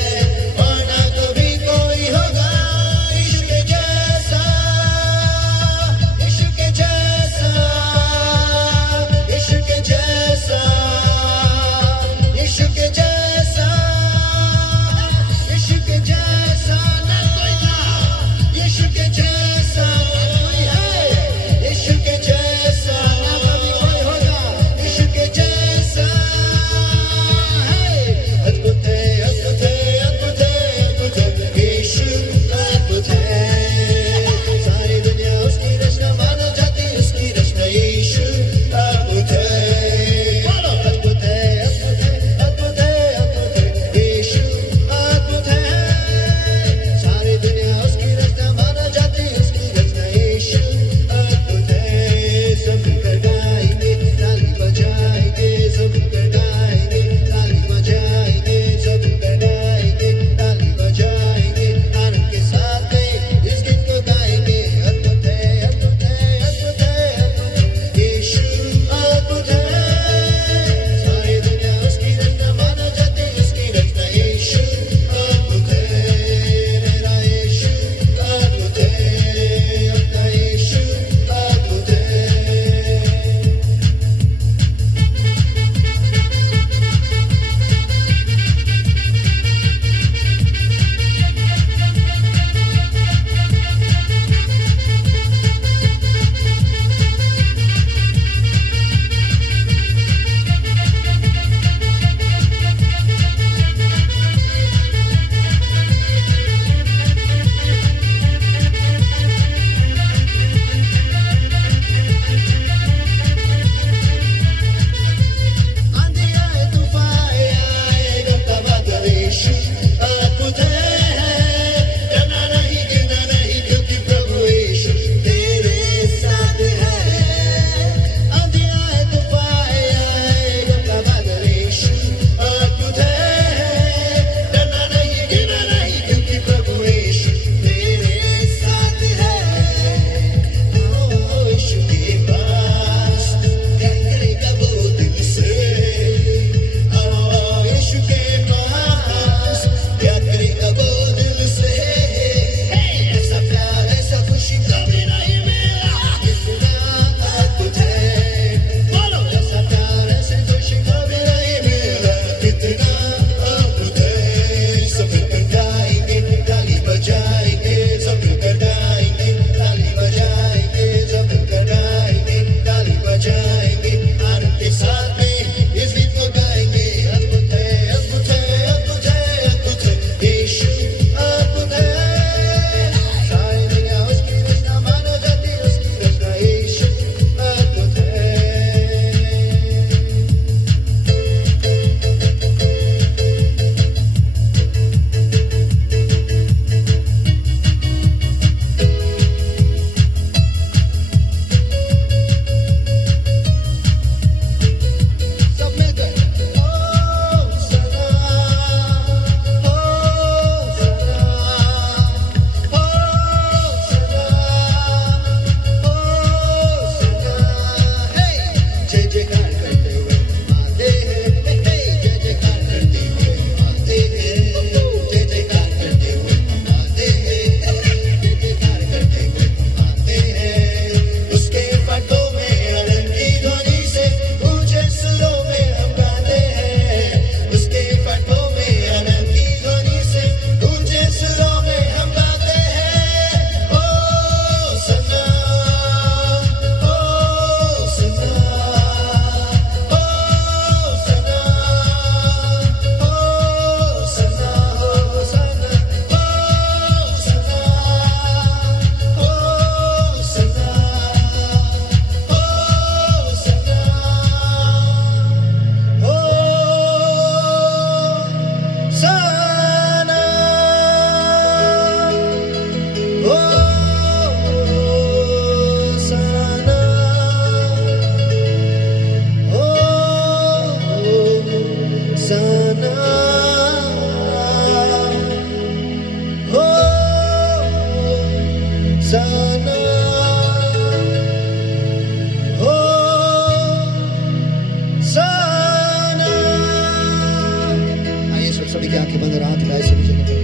की आंखें बंद और हाथ उठाए सभी जगह पर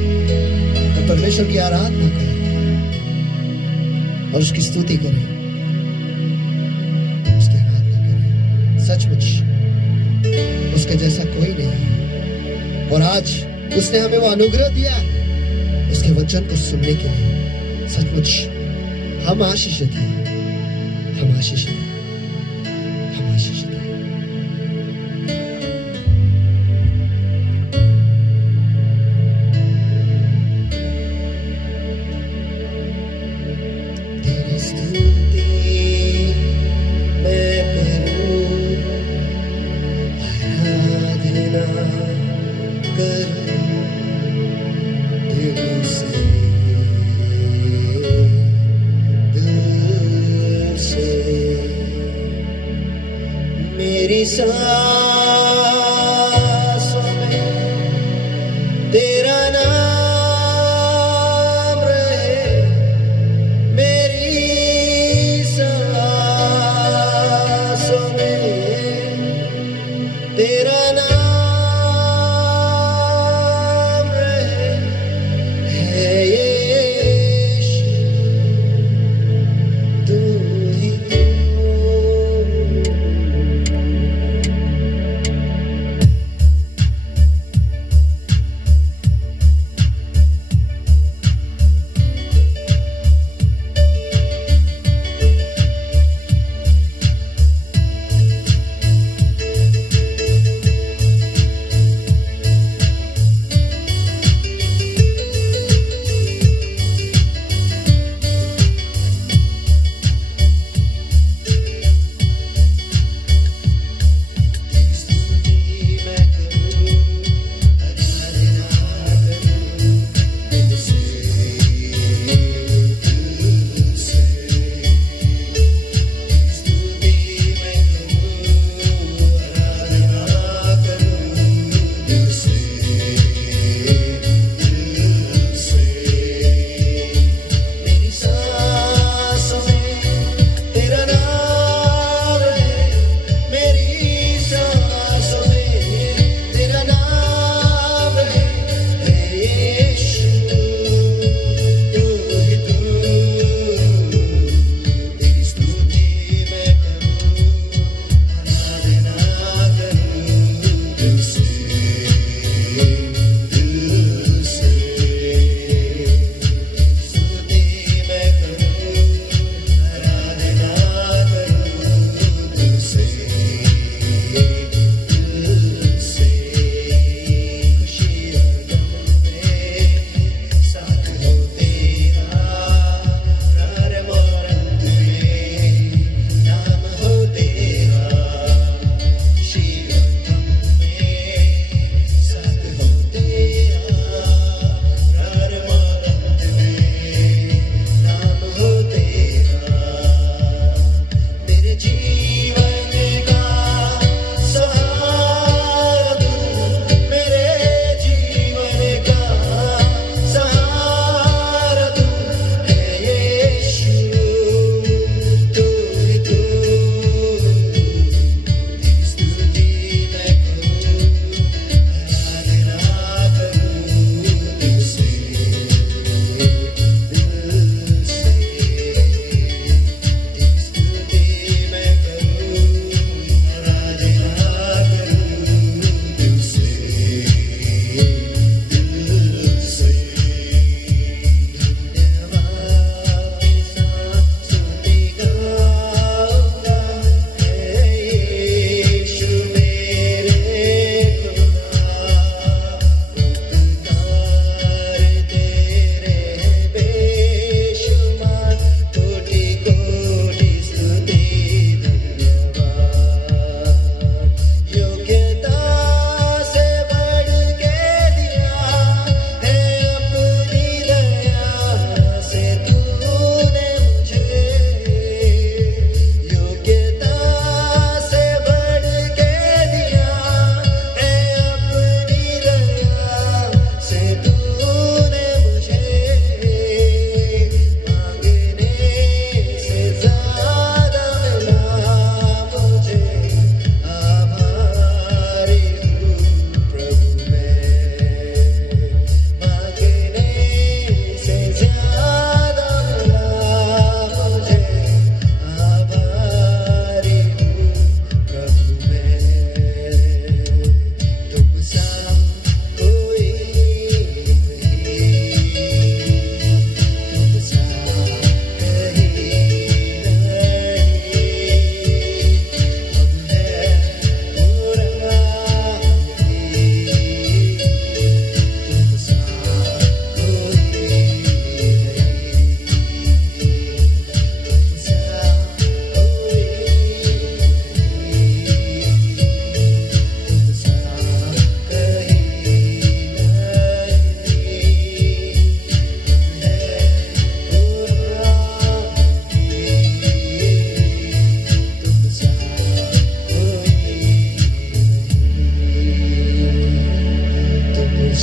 और परमेश्वर की आराधना करें और उसकी स्तुति करें, उसकी आराधना करें। सचमुच उसके जैसा कोई नहीं है और आज उसने हमें वो अनुग्रह दिया है उसके वचन को सुनने के लिए। सचमुच हम आशीषित हैं, हम आशीषित हैं, हम आशीषित हैं। तेरी स्तुति मैं करूं, आराधना करूं दिल से, दिल से। मेरी सांसों में तेरा नाम रहे, मेरी सांसों में तेरा नाम रहे, है यीशु तू ही तू।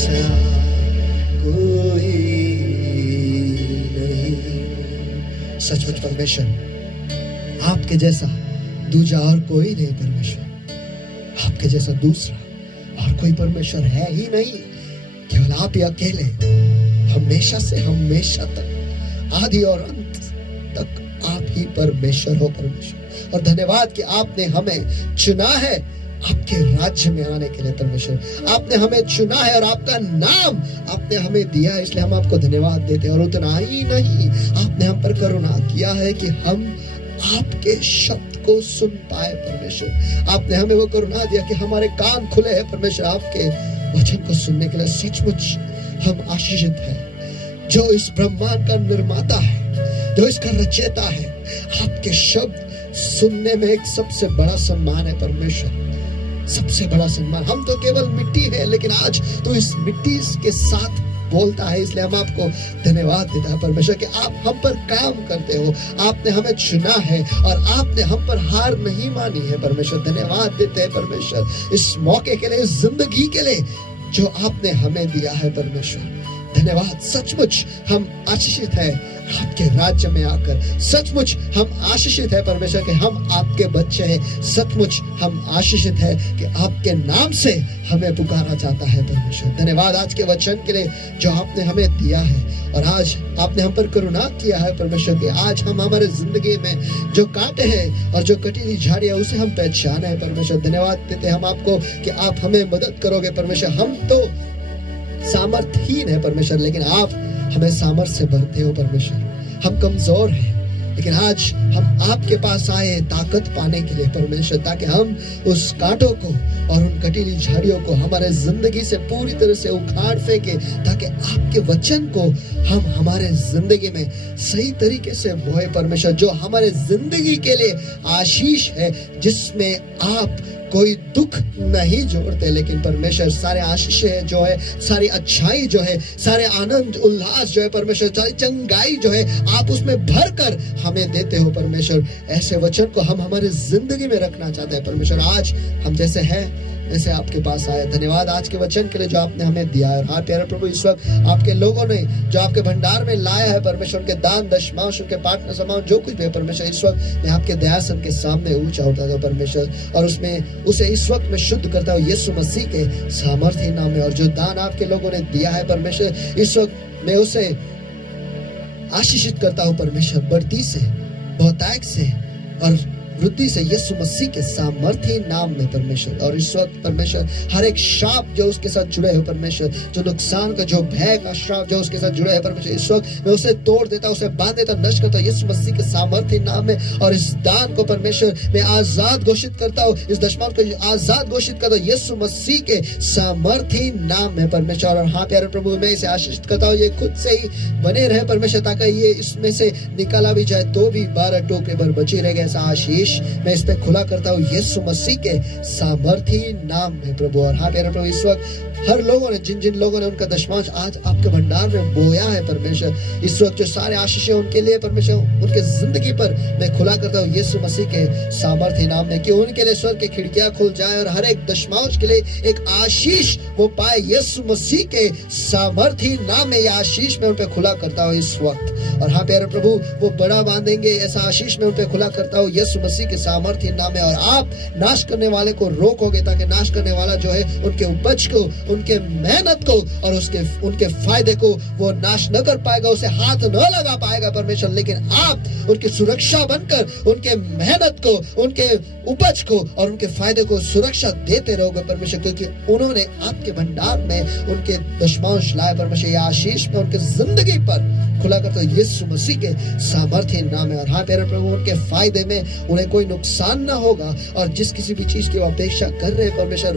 जैसा कोई नहीं। सचमुच परमेश्वर, आपके जैसा दूजा और कोई नहीं परमेश्वर। आपके जैसा दूसरा और कोई परमेश्वर है ही नहीं। केवल आप ही अकेले हमेशा से हमेशा तक, आदि और अंत तक आप ही परमेश्वर हो परमेश्वर। और धन्यवाद कि आपने हमें चुना है आपके राज्य में आने के लिए परमेश्वर। आपने हमें चुना है और आपका नाम आपने हमें दिया है, इसलिए हम आपको धन्यवाद देते हैं। और उतना ही नहीं, आपने हम पर करुणा किया है कि हम आपके शब्द को सुन पाए परमेश्वर। आपने हमें वो करुणा दिया कि हमारे कान खुले हैं परमेश्वर आपके वचन को सुनने के लिए। सचमुच हम आशीषित हैं। जो इस ब्रह्मांड का निर्माता है, जो इसका रचयिता है, आपके शब्द सुनने में एक सबसे बड़ा सम्मान है परमेश्वर, सबसे बड़ा सम्मान। हम तो केवल मिट्टी है, लेकिन आज तो इस मिट्टी के साथ बोलता है, इसलिए हम आपको धन्यवाद देता है परमेश्वर कि आप हम पर काम करते हो। आपने हमें चुना है और आपने हम पर हार नहीं मानी है परमेश्वर। धन्यवाद देते हैं परमेश्वर इस मौके के लिए, इस जिंदगी के लिए जो आपने हमें दिया है परमेश्वर। धन्यवाद। सचमुच हम आशीषित है आपके राज्य में आकर। सचमुच हम आशीषित है परमेश्वर कि हम आपके बच्चे हैं। सचमुच हम आशीषित है कि आपके नाम से हमें पुकारा जाता है परमेश्वर। धन्यवाद आज के वचन के लिए जो आपने हमें दिया है। और आज आपने हम पर करुणा किया है परमेश्वर कि आज हम हमारे जिंदगी में जो कांटे हैं और जो कटीली झाड़ियां, उसे हम पहचाने हैं परमेश्वर। धन्यवाद देते हैं हम आपको कि आप हमें मदद करोगे परमेश्वर। हम तो सामर्थहीन है परमेश्वर, लेकिन आप हमें सामर्थ से भरते हो परमेश्वर। हम कमजोर हैं, लेकिन आज हम आपके पास आए ताकत पाने के लिए परमेश्वर, ताकि हम उस कांटों को और उन कटीली झाड़ियों को हमारे जिंदगी से पूरी तरह से उखाड़ फेंके, ताकि आपके वचन को हम हमारे जिंदगी में सही तरीके से बोए परमेश्वर, जो हमारे जिंदगी के लिए आशीष है, जिसमें आप कोई दुख नहीं जोड़ते, लेकिन परमेश्वर सारे आशीष है जो है, सारी अच्छाई जो है, सारे आनंद उल्लास जो है परमेश्वर, सारी चंगाई जो है, आप उसमें भर कर हमें देते हो परमेश्वर। ऐसे वचन को हम हमारे जिंदगी में रखना चाहते हैं परमेश्वर। आज हम जैसे हैं वैसे आपके पास आए। धन्यवाद आज के वचन के लिए जो आपने हमें दिया है। और हाँ प्यारे प्रभु, इस वक्त आपके लोगों ने जो आपके भंडार में लाया है परमेश्वर, उनके दान दशमांश, उनके पाटना समाज, जो कुछ भी है परमेश्वर, इस वक्त मैं आपके दयासन के सामने ऊंचा उठाता हूं परमेश्वर, और उसमें उसे इस वक्त मैं शुद्ध करता हूँ यीशु मसीह के सामर्थ्य नाम में। और जो दान आपके लोगों ने दिया है परमेश्वर, इस वक्त मैं उसे आशीषित करता हूँ परमेश्वर, बढ़ती से, बहुतायत से और वृद्धि से यीशु मसीह के सामर्थ्य नाम में परमेश्वर। और इस वक्त परमेश्वर हर एक श्राप जो उसके साथ जुड़े हो परमेश्वर, जो नुकसान का, जो भय का श्राप जो उसके साथ जुड़े है परमेश्वर, इस वक्त मैं उसे तोड़ देता, उसे बांध देता, नष्ट करता हूं यीशु मसीह के सामर्थ्य नाम में। और इस दान को परमेश्वर मैं आजाद घोषित करता हूँ, इस दशमांश को आजाद घोषित करता हूँ यीशु मसीह के सामर्थ्य नाम में परमेश्वर। और हाँ प्यारे प्रभु, मैं इसे आशीषित करता हूँ, ये खुद से ही बने रहे परमेश्वर, ताकि ये इसमें से निकाला भी जाए तो भी 12 टोकरे भर बची रहेगा। ऐसा आशीष मैं इस पे खुला करता हूँ यीशु मसीह के सामर्थ्य नाम में प्रभु। और हाँ प्यारे प्रभु, इस वक्त हर लोगों ने, जिन जिन लोगों ने उनका दशमांश आज आपके भंडार में बोया है परमेश्वर, इस वक्त जो सारे आशीष है उनके लिए परमेश्वर, उनके जिंदगी पर मैं खुला करता हूँ यीशु मसीह के सामर्थ्य नाम में, कि उनके लिए स्वर्ग की खिड़कियां खुल जाए और हर एक दशमांश के लिए एक आशीष वो पाए यीशु मसीह के सामर्थ्य नाम में। यह आशीष मैं उन पे खुला करता हूँ इस वक्त। और हाँ प्यारे प्रभु, वो बड़ा बांधेंगे, ऐसा आशीष मैं उन पे खुला करता हूँ यीशु मसीह के सामर्थ्य नाम में। और आप नाश करने वाले को रोकोगे, ताकि नाश करने वाला जो है उनके उपज को, उनके मेहनत को और उनके फायदे को वो नाश न कर पाएगा, उसे हाथ न लगा पाएगा परमेश्वर, लेकिन आप उनकी सुरक्षा बनकर उनके मेहनत को, उनके उपज को और उनके फायदे को सुरक्षा देते रहोगे परमेश्वर, क्योंकि उन्होंने आपके भंडार में उनके दशमांश लाए परमेश्वर। यह आशीष में उनके जिंदगी पर खुला करता हूं यीशु मसीह के सामर्थ्य नाम में। और हाँ प्यारे प्रभु, उनके फायदे में उन्हें कोई नुकसान ना होगा, और जिस किसी भी चीज की वो अपेक्षा कर रहे हैं परमेश्वर,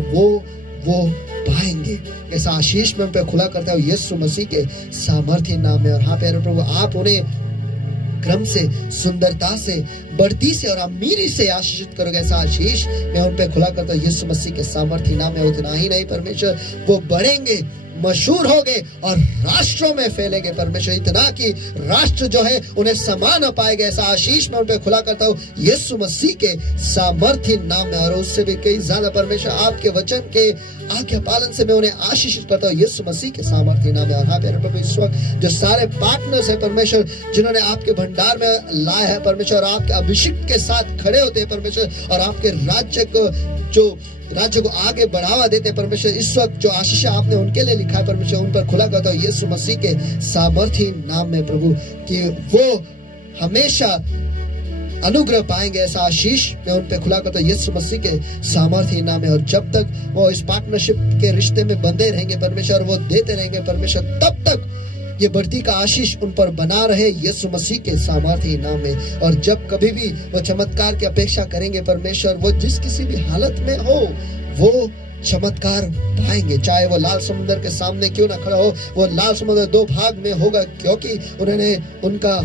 वो पाएंगे। ऐसा आशीष में उन पे खुला करता हूं यीशु मसीह के सामर्थ्य नाम में। और हाँ प्यारे प्रभु, आप उन्हें क्रम से, सुंदरता से, बढ़ती से और अमीरी से आशीषित करोगे। ऐसा आशीष मैं उन पे खुला करता हूं यीशु मसीह के सामर्थ्य नाम में। उतना ही नहीं परमेश्वर, वो बढ़ेंगे, मशहूर होंगे और राष्ट्रों में फैलेंगे परमेश्वर, इतना कि राष्ट्र जो है उन्हें समा न पाएगा। ऐसा आशीष मैं उन पे खुला करता हूँ यीशु मसीह के सामर्थ्य नाम में, और उससे भी कई ज्यादा परमेश्वर आपके वचन के आज्ञा पालन से मैं उन्हें आशीषित करता हूँ यीशु मसीह के सामर्थ्य नाम में। और हाँ प्यारे प्रभु, इस वक्त जो सारे पार्टनर्स है परमेश्वर, जिन्होंने आपके भंडार में लाया है परमेश्वर, और आपके अभिषेक के साथ खड़े होते हैं परमेश्वर, और आपके राज्य को आगे बढ़ावा देते परमेश्वर, इस वक्त जो आशीष आपने उनके लिए लिखा है परमेश्वर, उन पर खुला करता हूँ यीशु मसीह के सामर्थ्य नाम में प्रभु, कि वो हमेशा अनुग्रह पाएंगे। ऐसा आशीष मैं उन पे खुला करता हूँ यीशु मसीह के सामर्थ्य नाम में। और जब तक वो इस पार्टनरशिप के रिश्ते में बंधे रहेंगे परमेश्वर, वो देते रहेंगे परमेश्वर, तब तक ये बढ़ती का आशीष उन पर बना रहे यीशु मसीह के सामर्थ्य नाम में। और जब कभी भी वो चमत्कार की अपेक्षा करेंगे परमेश्वर, वो जिस किसी भी हालत में हो वो चमत्कार पाएंगे, चाहे वो लाल समुद्र के सामने क्यों ना खड़ा हो, वो लाल समुद्र 2 भाग में होगा, क्योंकि उन्होंने उनका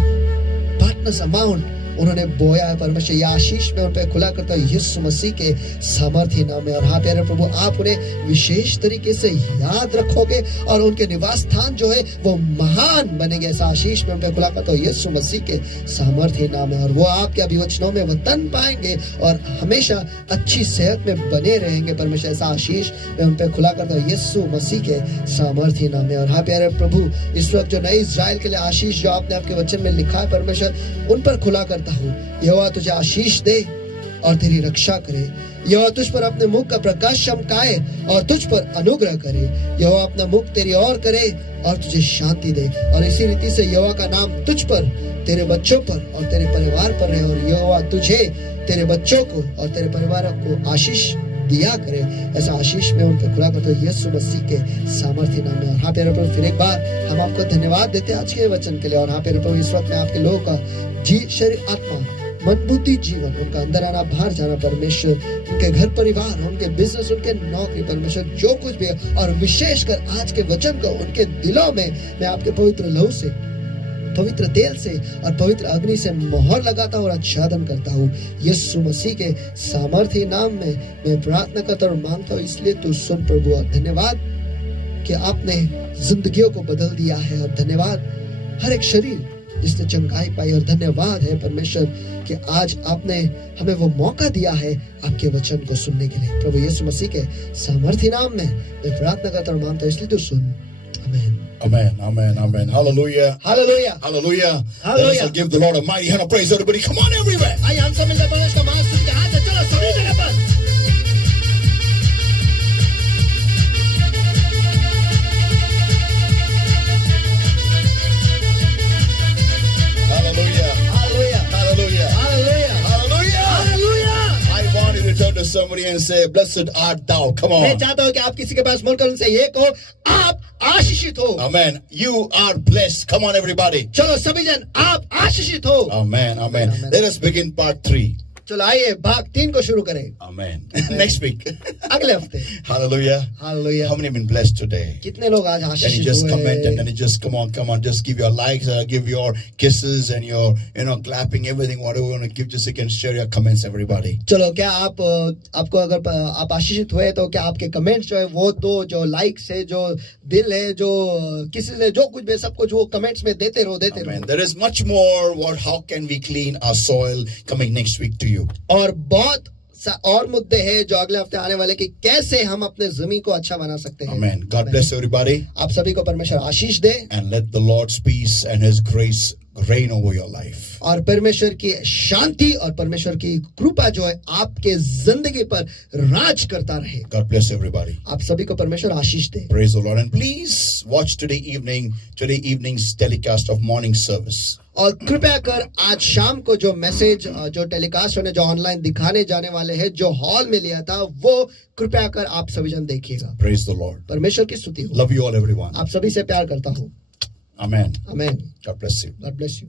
पार्टनर्स अमाउंट उन्होंने बोया है परमेश्वर। यह आशीष में उन पे खुला करता हूँ यीशु मसीह के सामर्थ्य नाम में। और हाँ प्यारे प्रभु, आप उन्हें विशेष तरीके से याद रखोगे और उनके निवास स्थान जो है वो महान बनेंगे। ऐसा आशीष में उन पे खुला करता हूँ यीशु मसीह के सामर्थ्य नाम में। और वो आपके अभिवचनों में वतन पाएंगे और हमेशा अच्छी सेहत में बने रहेंगे परमेश्वर। ऐसा आशीष में उन पे खुला करता हूँ यीशु मसीह के सामर्थ्य नाम में। और हाँ प्यारे प्रभु, इस वक्त जो नए इस्राएल के लिए आशीष जो आपने आपके वचन में लिखा है परमेश्वर, उन पर खुला करता हूँ। यहोवा तुझे आशीष दे और तेरी रक्षा करे। यहोवा तुझ पर अपने मुख का प्रकाश चमकाए और तुझ पर अनुग्रह करे। यहोवा अपना मुख तेरी ओर करे और तुझे शांति दे। और इसी रीति से यहोवा का नाम तुझ पर, तेरे बच्चों पर और तेरे परिवार पर रहे। और यहोवा तुझे, तेरे बच्चों को और तेरे परिवार को आशीष दिया करे। ऐसा आशीष में उनके खुला करते हुए यीशु मसीह के सामर्थ्य नाम में। और हाँ प्यारे प्रभु, फिर एक बार हम आपको धन्यवाद देते हैं आज के वचन के लिए। और हाँ प्यारे प्रभु, इस वक्त में आपके लोगों का शरीर, आत्मा, मन, बुद्धि, जीवन, उनका अंदर आना बाहर जाना परमेश्वर, उनके घर परिवार, उनके बिजनेस, उनके नौकरी परमेश्वर, जो कुछ भी है, और विशेषकर आज के वचन को उनके दिलों में मैं आपके पवित्र लहू से, पवित्र तेल से और पवित्र अग्नि से मोहर लगाता हूँ और आच्छादन करता हूँ यीशु मसीह के सामर्थ्य नाम में मैं प्रार्थना करता और मांगता हूँ। इसलिए तू सुन प्रभु, और धन्यवाद कि आपने जिंदगियों को बदल दिया है। और धन्यवाद हर एक शरीर जिसने चंगाई पाई। और धन्यवाद है परमेश्वर कि आज आपने हमें वो मौका दिया है आपके वचन को सुनने के लिए। प्रभु यीशु मसीह के सामर्थ्य नाम में मैं प्रार्थना करता और मांगता हूँ, इसलिए तू सुन। आमीन। Amen, amen, amen. Hallelujah. Hallelujah. Hallelujah. Hallelujah. Let us give the Lord a mighty hand of praise. Everybody, come on everywhere. आइए हम सब मिलकर परमेश्वर का महास्तुति के हाथ से चलो सभी जगह पर। Hallelujah. Hallelujah. Hallelujah. Hallelujah. Hallelujah. Hallelujah. I want you to turn to somebody and say, blessed art thou. Come मैं on. चाहता हूँ कि आप किसी के पास मुड़कर उनसे ये कहो, आप आशीषित हो। Amen. You are blessed. Come on everybody. चलो सभी जन, आप आशीषित हो। Amen, amen. Amen. Let us begin part 3. चलो आइए भाग 3 को शुरू करें Amen. Next week. अगले हफ्ते। Hallelujah. Hallelujah. How many have been blessed today? कितने लोग आज Then you आशीषित just हुए? comment and then you just come on, just give your likes, give your kisses and your, clapping, everything, whatever you want to give. Just you can share your comments, everybody. चलो क्या आप आपको अगर आप आशीषित हुए तो क्या आपके कमेंट्स जो है वो तो जो लाइक्स है, जो दिल है, जो किसी से जो कुछ भी सब कुछ वो कमेंट्स में देते रहो Amen. There is much more. How can we clean our soil coming next week to you? और बहुत और मुद्दे हैं जो अगले हफ्ते आने वाले कि कैसे हम अपने जमीन को अच्छा बना सकते हैं। Amen. God bless everybody. आप सभी को परमेश्वर आशीष दे And let the Lord's peace and His grace reign over your life. और परमेश्वर की शांति और परमेश्वर की कृपा जो है आपके जिंदगी पर राज करता रहे। God bless everybody. आप सभी को परमेश्वर आशीष दे। Praise the Lord. And please watch today evening's telecast of morning service. और कृपया कर आज शाम को जो मैसेज जो टेलीकास्ट होने जो ऑनलाइन दिखाने जाने वाले हैं जो हॉल में लिया था वो कृपया कर आप सभी जन देखिएगा। Praise the Lord. परमेश्वर की स्तुति हो। Love you all, everyone. आप सभी से प्यार करता हूँ। Amen. आमीन। God bless you. God bless you.